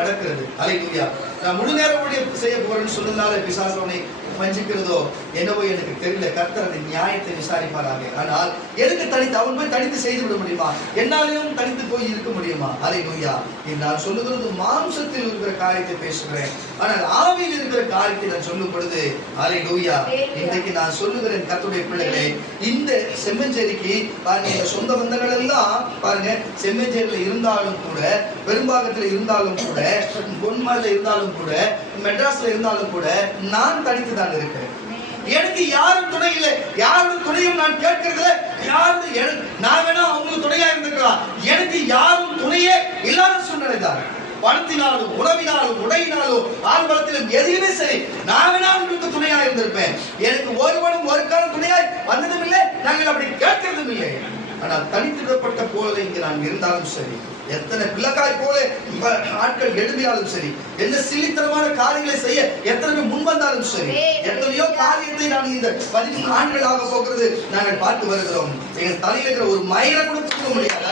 நடக்கிறது? அல்லேலூயா. நான் முழு நேரம் ஊழியம் செய்ய போறேன்னு சொன்னதுனால பிசாசு அவனை வஞ்சிக்கிறதோ என்னவோ எனக்கு தெரியல. கர்த்தர் அந்த நியாயத்தை விசாரிப்பாராக. ஆனால் எதுக்கு தனித்து அவன் போய் தனித்து செய்து விட முடியுமா? என்னாலையும் தனித்து போய் இருக்க முடியுமா? அல்லேலூயா. நான் சொல்லுகிறது மாம்சத்தில் இருக்கிற காரியத்தை பேசுகிறேன். ஆனால் ஆவியில் இருக்கிற காரியத்தை நான் சொல்லும் பொழுது அல்லேலூயா, இன்றைக்கு நான் சொல்லுகிறேன் கர்த்தருடைய பிள்ளைகளே, இந்த செம்மஞ்சேரிக்கு பாருங்க, சொந்த பந்தங்கள் எல்லாம் பாருங்க செம்மஞ்சேரியில இருந்தாலும் கூட, பெரும்பாகத்தில் இருந்தாலும் கூட, பொன்மலையில இருந்தாலும் கூட, மெட்ராஸ்ல இருந்தாலும் கூட நான் தனித்து தான் இருக்கிறேன். எனக்கு யாரும் துணை இல்லை, யாரும் துணையும் நான் கேட்கறதுல, யாரும் நான் வேணா அவங்களுக்கு துணையா இருந்திருக்கலாம். எனக்கு யாரும் துணையே இல்லாத சூழ்நிலை தான். பணத்தினாலும் உணவினாலும் உடையினாலும் ஆழ்வளத்திலும் எதுவுமே சரி, நான் வேணா உங்களுக்கு துணையா இருந்திருப்பேன். எனக்கு ஒருவனும் ஒரு காலம் துணையாய் வந்ததும் இல்லை, நாங்கள் அப்படி கேட்கறதும் இல்லை. ஆனால் தனித்திடப்பட்ட போல இங்கு நான் இருந்தாலும் சரி, எத்தனை பிள்ளைக்காய் போல ஆட்கள் எழுதினாலும் சரி, என்ன சிலித்தனமான காரியங்களை செய்ய எத்தனை முன் வந்தாலும் சரி, எத்தனையோ காரியத்தை நான் இந்த 13 ஆண்டுகள் ஆக போகிறது நாங்கள் பார்த்து வருகிறோம். எங்கள் தலையில இருக்கிற ஒரு மயிரை கூட தூக்க முடியாது.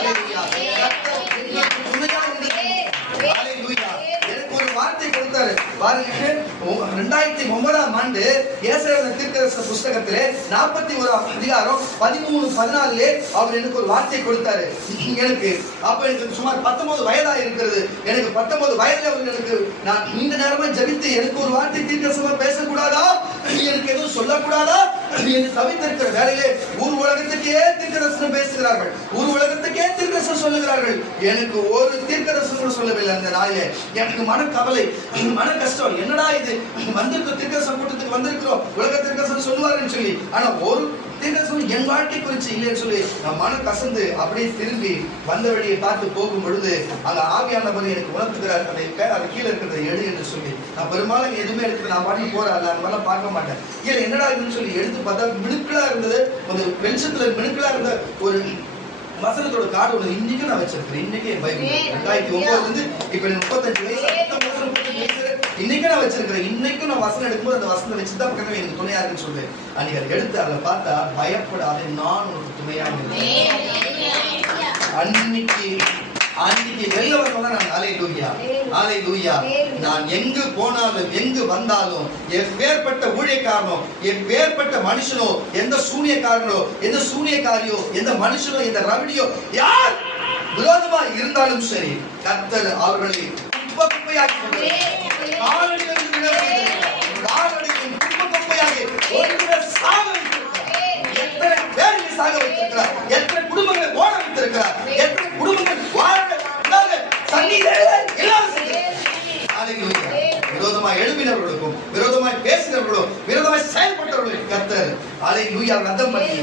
பாருங்க 2009ஆம் ஆண்டு ஏசாயா தீர்க்கதரிசன புஸ்தகத்திலே 41ஆம் அதிகாரம் 13-14 அவர் எனக்கு ஒரு வார்த்தை கொடுத்தாரு. எனக்கு சுமார் 19 வயதா இருக்கிறது. எனக்கு 19 வயதுல அவர் எனக்கு நான் நீண்ட நேரமா ஜெபித்து எனக்கு ஒரு வார்த்தை தீர்க்கதரிசனமா பேசக்கூடாதா, எனக்கு எதுவும் சொல்லக்கூடாதா என்று தவித்திருக்கிற வேளையிலே ஊர் உலகத்துக்கே தீர்க்கதரிசனம் பேசுகிறார்கள், ஊர் உலகத்துக்கே தீர்க்கதரிசனம் சொல்லுகிறார்கள். எனக்கு ஒரு தீர்க்கதரிசனம் கூட சொல்லவில்லை. அந்த நாளிலே எனக்கு மன கவலை, மன கஷ்டம். என்னடா இது, வந்திருக்க தீர்க்கதரிசன கூட்டத்துக்கு வந்திருக்கிறோம், உலக தீர்க்கதரிசனம் சொல்லுவாருன்னு சொல்லி, ஆனா ஒரு தீர்க்கதரிசனம் என் வாழ்க்கை குறித்து இல்லைன்னு சொல்லி நான் மன கசந்து அப்படியே திரும்பி வந்த வழியை பார்த்து போகும் பொழுது அந்த ஆவியானவர் எனக்கு உணர்த்துகிறார், அதை கீழே இருக்கிறத எடு என்று சொல்லி. நான் பெரும்பாலும் எதுவுமே எடுத்து நான் பாட்டி போறேன், அந்த மாதிரிலாம் பார்க்க மாட்டேன். இல்லை என்னடா இதுன்னு சொல்லி எடுத்து பார்த்தா மினுக்களா இருந்தது, ஒரு வெளிச்சத்துல மினுக்களா இருந்த ஒரு வசனத்தோட கார்டு ஒன்று இன்னைக்கும் நான் வச்சிருக்கிறேன். இன்னைக்கு என் பைபிள் 2009 இருந்து இப்ப 35 வயசு இன்னைக்கும் நான் வச்சிருக்கிறேன். இன்னைக்கும் நான் வசனம் எடுக்கும்போது அந்த வசனம் வச்சுதான் பக்கத்துல எனக்கு துணையா இருக்குன்னு சொல்லுவேன். அன்னைக்கு அதை எடுத்து அதில் பார்த்தா பயப்படாது, நான் உனக்கு துணையா இருந்தேன். அன்னைக்கு வெளில வரலாம். நான் ஹல்லேலூயா, நான் எங்கு போனாலும் எங்கு வந்தாலும் எப்பேற்பட்ட ஊழியக்காரனோ எப்பேற்பட்ட மனுஷனோ எந்த சூனியக்காரனோ எந்த சூனியக்காரியோ எந்த மனுஷனோ எந்த ரவிடியோ யார் விரோதமா இருந்தாலும் சரி, கர்த்தர் அவர்களை குப்பையாக்கி எத்தனை பேரை சாக வைத்திருக்கிறார், எத்தனை குடும்பங்களை ஓட வைத்திருக்கிறார், எத்தனை குடும்பங்கள் விரோதமாய் எழுப்பினவர்களுக்கும் விரோதமாய் பேசினவர்களும் விரோதமாய் செயல்பட்டவர்களும் கர்த்தர் ஹல்லேலூயா ரதம் பண்ணி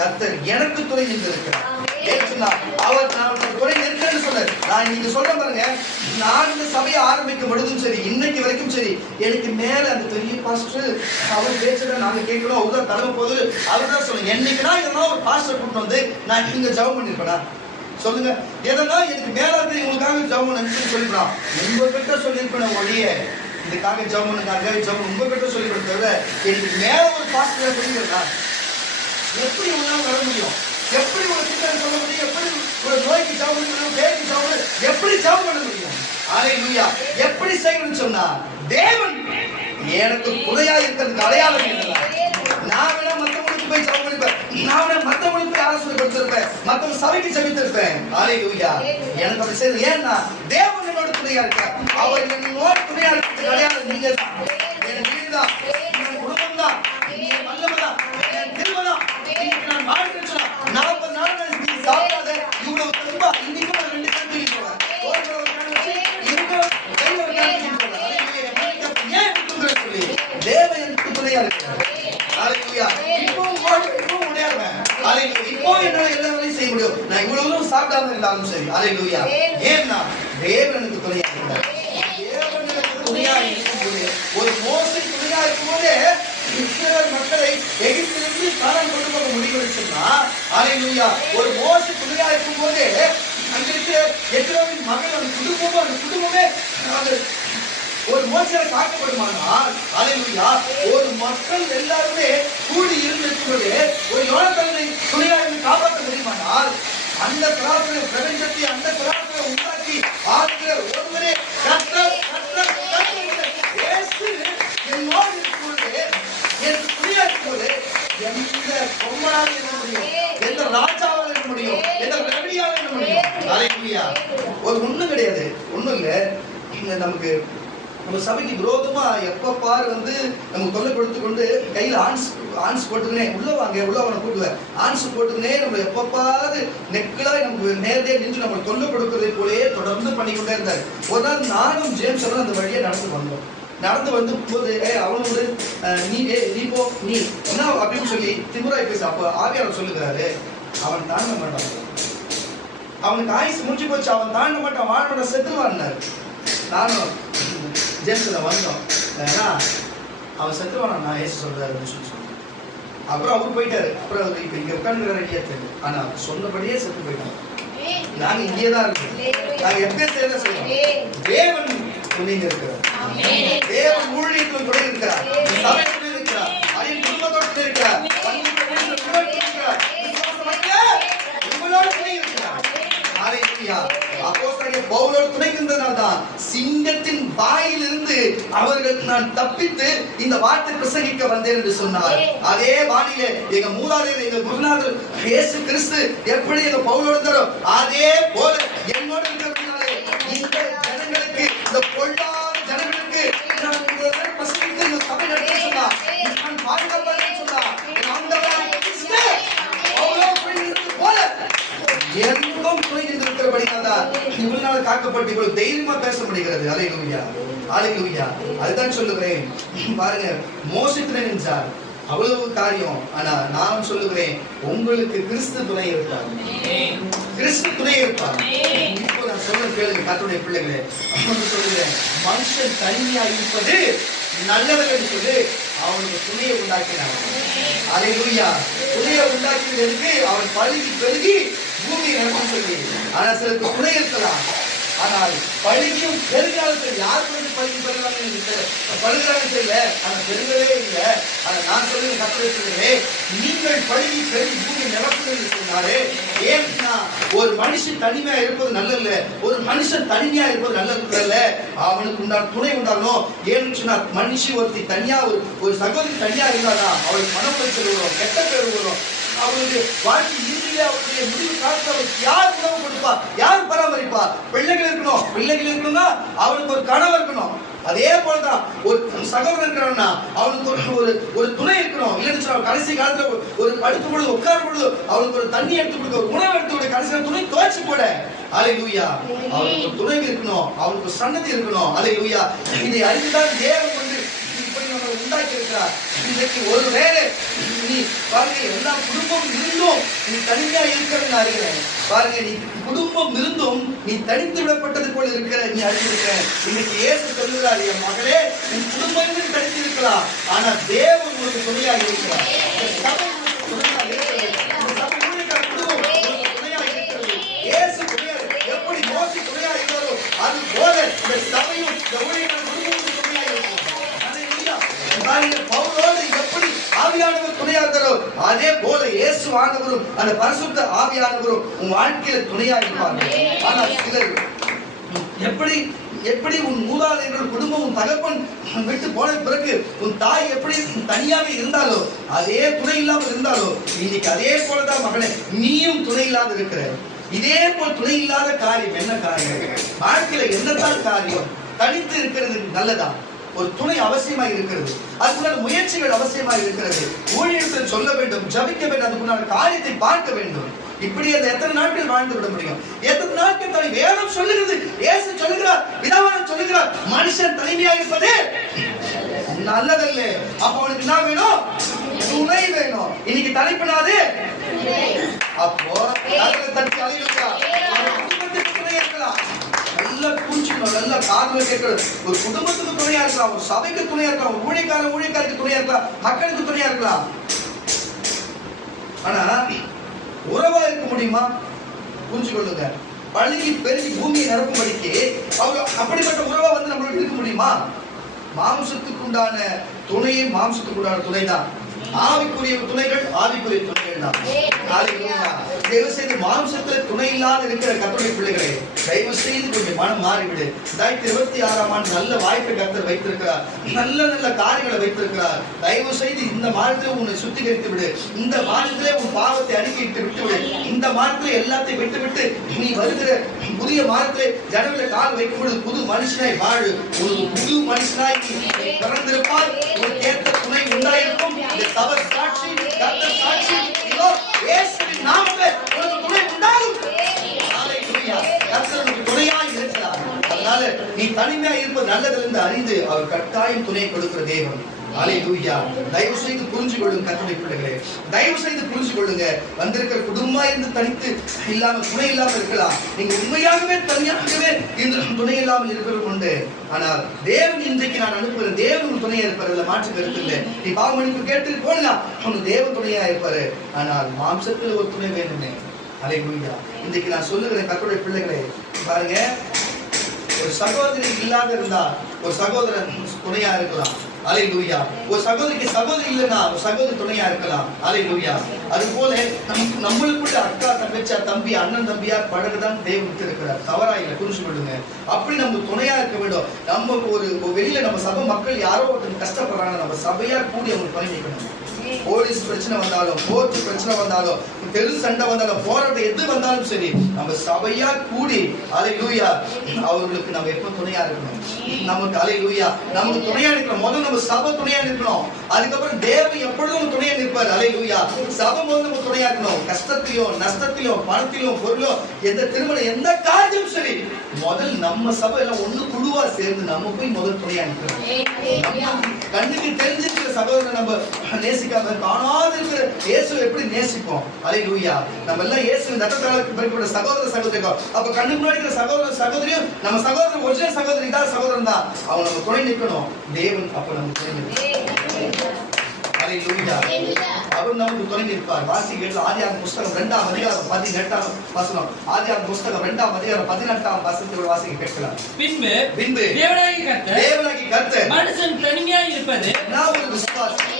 கர்த்தர் எனக்கு துணை நின்றிருக்கிறார். அவர் நான் துணை நிற்கிறேன்னு சொன்னார். நான் நீங்க சொல்ற பாருங்க, நான் இந்த சபையை ஆரம்பிக்கும் பொழுதும் சரி இன்னைக்கு வரைக்கும் சரி எனக்கு மேல அந்த பெரிய பாஸ்டர் அவர் பேசுறத நாங்க கேட்கணும், அவர்தான் தலைமை போது அவர் தான் சொல்லுங்க. என்னைக்குனா இதெல்லாம் ஒரு பாஸ்டர் கூட்டு வந்து நான் இங்க ஜெபம் பண்ணிருப்பேனா சொல்லுங்க? எதனா எனக்கு மேல இருக்கு உங்களுக்காக ஜெபம் பண்ணு சொல்லிடுறான். உங்ககிட்ட சொல்லியிருப்பேன் ஒழிய இதுக்காக ஜெபம் பண்ணுக்காக ஜெபம் உங்ககிட்ட சொல்லிவிட தவிர எனக்கு மேல ஒரு பாஸ்டர் சொல்லிடுறா எப்படி உங்களால வர முடியும்? எப்படி ஒரு சிந்தனை சொல்ல முடியும்? எப்படி ஒரு நோய்க்கு ஜெபம் பண்ணணும், பேய்க்கு ஜெபம் பண்ணணும், எப்படி ஜெபம் பண்ண முடியும்? ஹல்லேலூயா. எப்படி செய்யணும்னு சொன்னா தேவன் எனக்கு துணையா இருக்கிறதுக்கு அடையாளம் என்னன்னா, நான் வேணா மத்தவங்களுக்கு போய் ஜெபம் பண்ணிப்பேன், நான் வேணா மத்தவங்களுக்கு போய் ஆலோசனை கொடுத்திருப்பேன், மத்தவங்க சபைக்கு ஜெபித்திருப்பேன். ஹல்லேலூயா. எனக்கு அப்படி செய்யணும். ஏன்னா தேவன் என்னோட துணையா இருக்கார். அவர் என்னோட துணையா இருக்கிறதுக்கு அடையாளம் நீங்க தான், என் வீடு தான், என் குடும்பம் தான், என் வல்லமை தான், என் திருமணம். நான் வாழ்க்கை சொன்னா 40 நாள் நீ சாப்பிடாத இவ்வளவு திரும்ப இன்னைக்கும் 2 பேர் தூக்கிட்டு போறேன். தேவன் எனக்கு துணையா இருக்கிறார். ஹல்லேலூயா. இப்போ முடியாதுவேன். ஹல்லேலூயா. இப்போ என்னால எல்லா வேலையும் செய்ய முடியும். நான் இவ்வளவு சாப்பிடாம இருந்தாலும் சரி. ஹல்லேலூயா. ஏன்னா தேவன் எனக்கு துணையா இருக்கிறார். தேவன் எனக்கு துணையா இருக்கும்போது ஒரு மோசே துணையா இருக்கும்போது இஸ்ரவேல் மக்களை எகிப்திலிருந்து கானான் கொண்டு போக முடிவெடுத்தா, ஹல்லேலூயா, ஒரு மோசே துணையா இருக்கும்போது அங்கிருந்து எத்ரோவின் மகன் அந்த குடும்பமே ஒரு மோசையால் காக்கப்படுமானால், ஹல்லேலூயா, ஒரு மக்கள் எல்லாருமே கூடி இருந்திருக்கும்போது ஒரு யோனத்தானை துணையா இருந்து காப்பாற்ற முடியுமானால் அந்த கலாச்சார பிரபஞ்சத்தை அந்த கலாச்சாரம் உண்டாக்கி ஆகிற ஒருவரே கர்த்தர் இயேசு என்னோடு இருக்கும்போது எனக்கு துணையா இருக்கும்போது எந்த பொம்மனாக இருக்க முடியும், எந்த ராஜாவாக இருக்க முடியும், எந்த ரவியாக இருக்க முடியும்? ஹல்லேலூயா. ஒரு ஒண்ணும் கிடையாது, ஒண்ணும் இல்லை. நமக்கு நம்ம சபைக்கு விரோதமா எப்ப பாரு நம்ம தொல்லை கொடுத்து கொண்டு கையில ஆன்ஸ் போட்டுக்கினே உள்ள அவனை கூட்டுவேன், ஆன்ஸ் போட்டுக்கினே நம்ம எப்ப பாரு நெக்கலா நமக்கு நேரடியா நின்று நம்ம தொல்லை கொடுக்கறதை போலயே தொடர்ந்து பண்ணிக்கொண்டே இருந்தாரு. ஒரு நாள் நானும் ஜேம்ஸ் எல்லாம் அந்த வழியா நடந்து வந்து போது அவனோட நீ போ நீ என்ன அப்படின்னு சொல்லி திமுறாய் பேச. அப்ப ஆவியாளர் சொல்லுகிறாரு, அவன் தாண்ட மாட்டான், அவனுக்கு ஆயுசு முடிஞ்சு போச்சு, அவன் தாண்ட மாட்டான், வாழ செத்துவான்னாரு. நானும் ஜேம்ஸ்ல வந்தோம், ஏன்னா அவன் செத்துவானா நான் ஏசு சொல்றாரு அப்படின்னு சொல்லி சொன்னேன். அப்புறம் அவர் போயிட்டாரு. அப்புறம் அவர் இப்ப இங்க உட்கார்ந்து ரெடியா தெரியும், ஆனா சொன்னபடியே செத்து போயிட்டாங்க. நாங்க இங்கே தான் இருக்கோம். நாங்க எப்ப தேர்ந்த செய்யணும்? தேவன் துணைங்க இருக்கிறார், தேவன் ஊழியர்கள் துணை இருக்கிறார், சபை துணை இருக்கிறார், அயல் குடும்பத்தோடு துணை இருக்கிறார், உங்களோட துணை இருக்கிறார். அப்போஸ்தலனாகிய பவுலோடு துணை இருந்ததுனால தான் சிங்கத்தின் வாயிலிருந்து அவர்கள் நான் தப்பித்து இந்த வார்த்தை பிரசங்கிக்க வந்தேன் என்று சொன்னார். அதே வானிலே எங்க மூதாதையர் எங்க குருநாதர் இயேசு கிறிஸ்து எப்படி எங்க பவுலோடு இருந்தாரோ அதே போல என்னோடு இருக்கிறதுனாலே இந்த ஜனங்களுக்கு, இந்த பொல்லாத ஜனங்களுக்கு நான் பிரசங்கித்து இந்த சபை நடத்த சொன்னா, நான் பாதுகாப்பேன் சொன்னா, எங்கும் துணை இருக்கிறபடியாதான் இவனால காக்கப்பட்டு இவ்வளவு தைரியமா பேச முடிகிறது. அல்லேலூயா, அல்லேலூயா. அதுதான் சொல்லுகிறேன். பாருங்க, மோசத்திலே நின்றார், அவ்வளவு காரியம். ஆனா நான் சொல்லுகிறேன், உங்களுக்கு கிறிஸ்து துணை இருப்பார், கிறிஸ்து துணை இருப்பார். இப்போ நான் சொல்ல கேளுங்க கர்த்தருடைய பிள்ளைகளே, சொல்லுகிறேன், மனுஷன் தனியா இருப்பது நல்லவர் என்று சொல்லி அவனுக்கு துணையை உண்டாக்கினான். அல்லேலூயா. துணையை உண்டாக்கினதற்கு அவன் பழுகி பெருகி பூமி நடக்கும் சொல்லி. ஆனா சிலருக்கு துணை இருக்கலாம், ஆனால் பழுகியும் பெருகாலத்தில் யார் பழுகி பெருகிறாங்க பழுகிறாங்க தெரியல, ஆனா பெருகவே இல்லை. ஆனா நான் சொல்லுங்க கட்டளை, நீங்கள் பழுகி பெருகி பூமி நிரப்புன்னு சொன்னாரு. ஏன்னா ஒரு மனுஷன் தனிமையா இருப்பது நல்ல, ஒரு மனுஷன் தனிமையா இருப்பது நல்லது. அவனுக்கு உண்டான துணை உண்டாகணும். ஏன்னு சொன்னா மனுஷி ஒருத்தி தனியா, ஒரு சகோதரி தனியா இருந்தாதான் அவளுக்கு மனப்பரிசல் வரும், கெட்ட பேர் வரும். அவனுடைய வாழ்க்கை இறுதியிலே அவனுடைய முடிவு காலத்தில் அவனுக்கு யார் உணவு கொடுப்பா, யார் பராமரிப்பா? பிள்ளைகள் இருக்கணும். பிள்ளைகள் இருக்கணும்னா அவனுக்கு ஒரு கனவு இருக்கணும். அதே போலதான் ஒரு சகோதரன் இருக்கிறான்னா அவனுக்கு ஒரு துணை இருக்கணும். இல்லைன்னு சொன்னா கடைசி காலத்துல ஒரு படுத்து பொழுது உட்கார பொழுது அவனுக்கு ஒரு தண்ணி எடுத்து கொடுக்க, ஒரு உணவு எடுத்து கொடுக்க, கடைசியில் துணை துவைச்சு போட. அல்லேலூயா. அவனுக்கு ஒரு துணை இருக்கணும், அவனுக்கு ஒரு சன்னதி இருக்கணும். அல்லேலூயா. இதை அறிந்துதான் தேவன் வந்து இப்படி நம்ம உண்டாக்கி இருக்கிறார். இன்றைக்கு ஒரு வேலை நீ பாருங்க, எல்லா குடும்பம் இருந்தும் நீ தனியா இருக்கிறன்னு அறிகிறேன். பாருங்க, நீ குடும்பம் இருந்தும் நீ தனித்து விடப்பட்டது போல இருக்கிற நீ அறிந்திருக்கிற. இன்னைக்கு இயேசு சொல்லுகிறார், என் மகளே, நீ குடும்பம் இருந்து தனித்து இருக்கலாம், ஆனா தேவன் உங்களுக்கு துணையாக இருக்கிறார். எப்படி மோசி துணையாக இருக்கிறதோ அது போல இந்த சபையும் பவுலோடு எப்படி ஆவியானவர் துணையா இருந்தாரோ அதே போல இயேசு ஆண்டவரும் அந்த பரிசுத்த ஆவியானவரும் உன் வாழ்க்கையில துணையா இருப்பாங்க. ஆனா சிலர் எப்படி உன் மூதாதையர்கள் குடும்பம், உன் தகப்பன் விட்டு போன பிறகு உன் தாய் எப்படி தனியாக இருந்தாலோ அதே துணை இல்லாமல் இருந்தாலோ இன்னைக்கு அதே போலதான் மகனே நீயும் துணை இல்லாத இருக்கிற. இதே போல் துணை இல்லாத காரியம் என்ன காரியம்? வாழ்க்கையில என்னதான் காரியம்? தனித்து இருக்கிறது நல்லதா? ஒரு துணை அவசியமாக இருக்கிறது, அதுக்குள்ள முயற்சிகள் அவசியமாக இருக்கிறது. ஊழியத்தில் சொல்ல வேண்டும், ஜபிக்க வேண்டும், அதுக்குள்ள காரியத்தை பார்க்க வேண்டும். இப்படி அந்த எத்தனை நாட்கள் வாழ்ந்து விட முடியும்? எத்தனை நாட்கள் தனி வேதம் சொல்லுகிறது, இயேசு சொல்லுகிறார், பிதாவானவர் சொல்லுகிறார், மனுஷன் தனிமையாக இருப்பது நல்லதல்ல. அப்ப அவனுக்கு என்ன வேணும்? துணை வேணும். இன்னைக்கு தனிப்படாது. அப்போ தட்டி அழிவுக்கா குடும்பத்துக்கு துணை இருக்கலாம், நல்ல பூச்சிக்கணும், நல்ல காதுல கேட்கணும். ஒரு குடும்பத்துக்கு துணையா இருக்கலாம், ஒரு சபைக்கு துணையா இருக்கலாம், ஒரு ஊழியக்காரருக்கு துணையா இருக்கலாம், மக்களுக்கு துணையா இருக்கலாம். ஆனா உறவா இருக்க முடியுமா? புரிஞ்சு கொள்ளுங்க. பழுகி பெருகி பூமியை நிரப்பும்படிக்கு அவங்க அப்படிப்பட்ட உறவா வந்து நம்மளுக்கு இருக்க முடியுமா? மாம்சத்துக்கு உண்டான துணையை மாம்சத்துக்கு உண்டான துணை தான். ஆவிக்குரிய துணைகள் ஆவிக்குரிய துணைகள் தான். தயவு செய்து மாம்சத்துல துணை இல்லாத இருக்கிற கர்த்தருடைய பிள்ளைகளே, தயவு செய்து கொஞ்சம் மனம் மாறிவிடு. 2026ஆம் ஆண்டு நல்ல வாய்ப்பை கர்த்தர் வைத்திருக்கிறார், நல்ல நல்ல காரியங்களை வைத்திருக்கிறார். தயவு செய்து இந்த மாதத்திலே உன்னை சுத்திகரித்து விடு, இந்த மாதத்திலே உன் பாவத்தை அறிக்கையிட்டு விட்டு விடு. இந்த மாதத்திலே எல்லாத்தையும் விட்டு நீ வருகிற புதிய மாதத்திலே ஜனவரியில கால் வைக்கும் பொழுது புது மனுஷனாய் வாழு. ஒரு புது மனுஷனாய் பிறந்திருப்பார். உனக்கு ஏற்ற துணை உண்டாயிருக்கும். அவர் சாட்சி, கர்த்தர் சாட்சி, இதோ இயேசுவின் நாமத்திலே உனக்கு துணை உண்டாகும். ஹல்லேலூயா. கர்த்தர் உனக்கு துணையாய் இருக்கிறார். அதனால நீ தனிமையா இருப்பது நல்லது என்று அறிந்து அவர் கட்டாயம் துணை கொடுக்கிற தேவன். ஹல்லேலூயா. தயவு செய்து புரிஞ்சு கொள்ளுங்க கர்த்தருடைய பிள்ளைகளே, தயவு செய்து புரிஞ்சு கொள்ளுங்க. வந்திருக்கிற குடும்பமா இருந்து தனித்து இல்லாமல் துணை இல்லாமல் இருக்கலாம். நீங்க உண்மையாகவே தனியாகவே இந்த துணை இல்லாமல் இருக்கிறது உண்டு. ஆனால் தேவன் இன்றைக்கு நான் அனுப்புகிற தேவன் துணையா இருப்பாரு, மாற்று கருத்து இல்லை. நீ பாவமன்னிப்பு கேட்டு போகலாம், அவனுக்கு தேவன் துணையா இருப்பாரு. ஆனால் மாம்சத்தில் ஒரு துணை வேணுமே. ஹல்லேலூயா. இன்றைக்கு நான் சொல்லுகிறேன் கர்த்தருடைய பிள்ளைகளே, பாருங்க, ஒரு சகோதரி இல்லாத இருந்தா ஒரு சகோதரன் துணையா இருக்கலாம். அல்லேலூயா. ஒரு சகோதரிக்கு சகோதரி இல்லைன்னா ஒரு சகோதரி துணையா இருக்கலாம். அல்லேலூயா. அது போல நம்மளுக்குள்ள அக்கா தங்கச்சா தம்பி அண்ணன் தம்பியா பழகுதான் தேவன் இருக்கிறார். தவறா இல்லை, புரிஞ்சு கொள்ளுங்க. அப்படி நம்ம துணையா இருக்க வேண்டும். நம்ம ஒரு வெளியில நம்ம சபை மக்கள் யாரோ ஒருத்தர் கஷ்டப்படுறாங்க, நம்ம சபையா கூடி அவங்க துணை நிற்கணும். போலீஸ் பிரச்சனை வந்தாலும், கோர்ட் பிரச்சனை வந்தாலும், தெரு சண்டை வந்தாலும், போராட்டம் எது வந்தாலும் சரி, நம்ம சபையா கூடி அல்லேலூயா அவர்களுக்கு நம்ம எப்ப துணையா இருக்கணும். நமக்கு அல்லேலூயா நமக்கு துணையா இருக்கணும். முதல்ல நம்ம சபை துணையா இருக்கணும். அதுக்கப்புறம் தேவன் எப்பொழுதும் துணையா நிற்பார். அல்லேலூயா. சபை முதல்ல நம்ம துணையா இருக்கணும். கஷ்டத்திலும் நஷ்டத்திலும் பணத்திலும் பொருளும் எந்த திருமணம் எந்த காரியமும் சரி, முதல் நம்ம சபை எல்லாம் ஒண்ணு குழுவா சேர்ந்து நம்ம போய் முதல் துணையா நிற்கணும். கண்ணுக்கு தெரிஞ்சிருக்கிற சகோதரனை நம்ம நேசிக்காம காணாத இருக்கிற இயேசு எப்படி நேசிப்போம். அல்லேலூயா. நம்ம எல்லாம் இயேசு நட்டத்தாளுக்கு பெறப்பட்ட சகோதர சகோதரிகள். அப்ப கண்ணுக்கு முன்னாடி இருக்கிற சகோதர சகோதரியும் நம்ம சகோதரன் ஒரிஜினல் சகோதரி தான், சகோதரன் தான். அவங்க நம்ம துணை நிற்கணும். தேவன் அப்ப நம்ம துணை நிற்கணும். அல்லேலூயா. அவர் நமக்கு துணை நிற்பார். வாசிகள் ஆதியாகமம் புஸ்தகம் 2ஆம் அதிகாரம் 18ஆம் வசனம். ஆதியாகமம் புஸ்தகம் 2ஆம் அதிகாரம் 18ஆம் வசனத்தை வாசிக்க கேட்கலாம். பின்பு தேவனாகிய கர்த்தர் மனுஷன் தனியா இருப்பது நான் ஒரு விசுவாசி.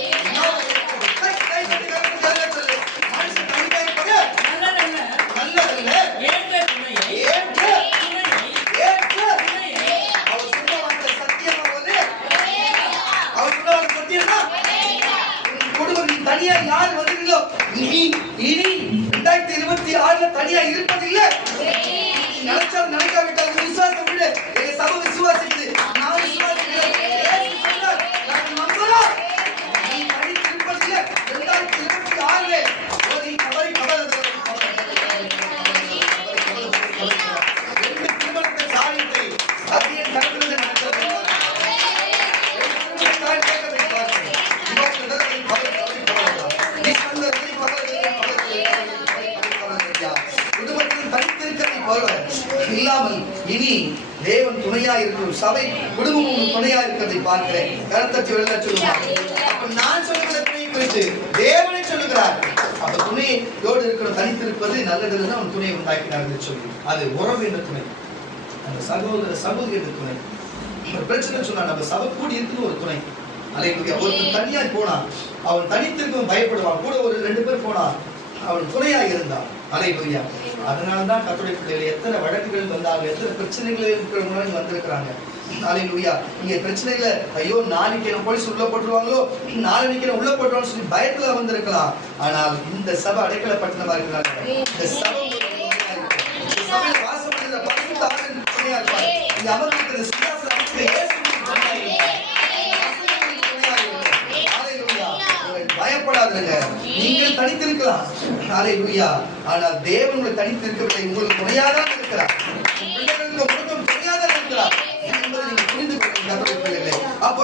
தனியா யார் வந்தீங்களோ இனி 2026 தனியா இருப்பதில்லை. நினைச்சாலும் நினைக்காவிட்டால் விசுவாசம் விடு. எங்க சபை விசுவாசிக்குது, நான் விசுவாசிக்கிறேன். நான் நம்புறேன். நீ தனித்து இருப்பதில்லை. 2026 ஒரு கவலை திருமணத்தை சாதித்தை அப்படியே நடக்கிறது நடக்கிறது. இல்லாமல் இனி தேவன் துணையா இருக்கிற சபை குடும்பமும் துணையா இருக்கிறதை பார்க்கிறேன். கருத்தத்தை வெளில சொல்லுவாங்க. அப்ப நான் சொல்லுகிற துணை குறித்து தேவனை சொல்லுகிறார். அப்ப துணையோடு இருக்கிற தனித்திருப்பது நல்லதுன்னு அவன் துணையை உண்டாக்கினார் என்று சொல்லி, அது உறவு என்ற துணை, அந்த சகோதர சகோதரி என்ற துணை. ஒரு பிரச்சனை சொன்னா நம்ம சபை கூடி இருக்குன்னு ஒரு துணை. அல்லேலூயா. ஒருத்தர் தனியா போனா அவன் தனித்திருக்கும் பயப்படுவான். கூட ஒரு 2 பேர் போனா அவன் துணையா இருந்தான். அல்லேலூயா. அதனாலதான் கர்த்தருடைய பிள்ளைகள் எத்தனை வழக்குகள் வந்தாங்க, எத்தனை பிரச்சனைகள் இருக்கிறவங்க வந்திருக்கிறாங்க. அல்லேலூயா. இங்க பிரச்சனையில ஐயோ நாளைக்கு போலீஸ் உள்ள போட்டுருவாங்களோ, நாளைக்கு உள்ள போட்டுருவாங்க சொல்லி பயத்துல வந்திருக்கலாம். ஆனால் இந்த சபை அடைக்கலப்பட்டனமா இருக்கிறாங்க. இந்த சபையில வாசம் பண்ணுற பரிசுத்த ஆவியின் துணையா இருப்பார். இந்த அமர்ந்திருக்கிற சிங்காசனத்துக்கு இயேசு துணையா இருப்பார். பயப்படாதீங்க, நீங்கள் தனித்திருக்கலாம். அல்லேலூயா. ஆனால் தேவன் உங்களை தனித்திருக்கவில்லை, உங்களுக்கு துணையாக இருக்கிறார். பிள்ளைகளுக்கு முழுக்கும் துணையாக இருக்கிறார் என்பதை நீங்க புரிந்து கொள்ளுங்கள். அப்போ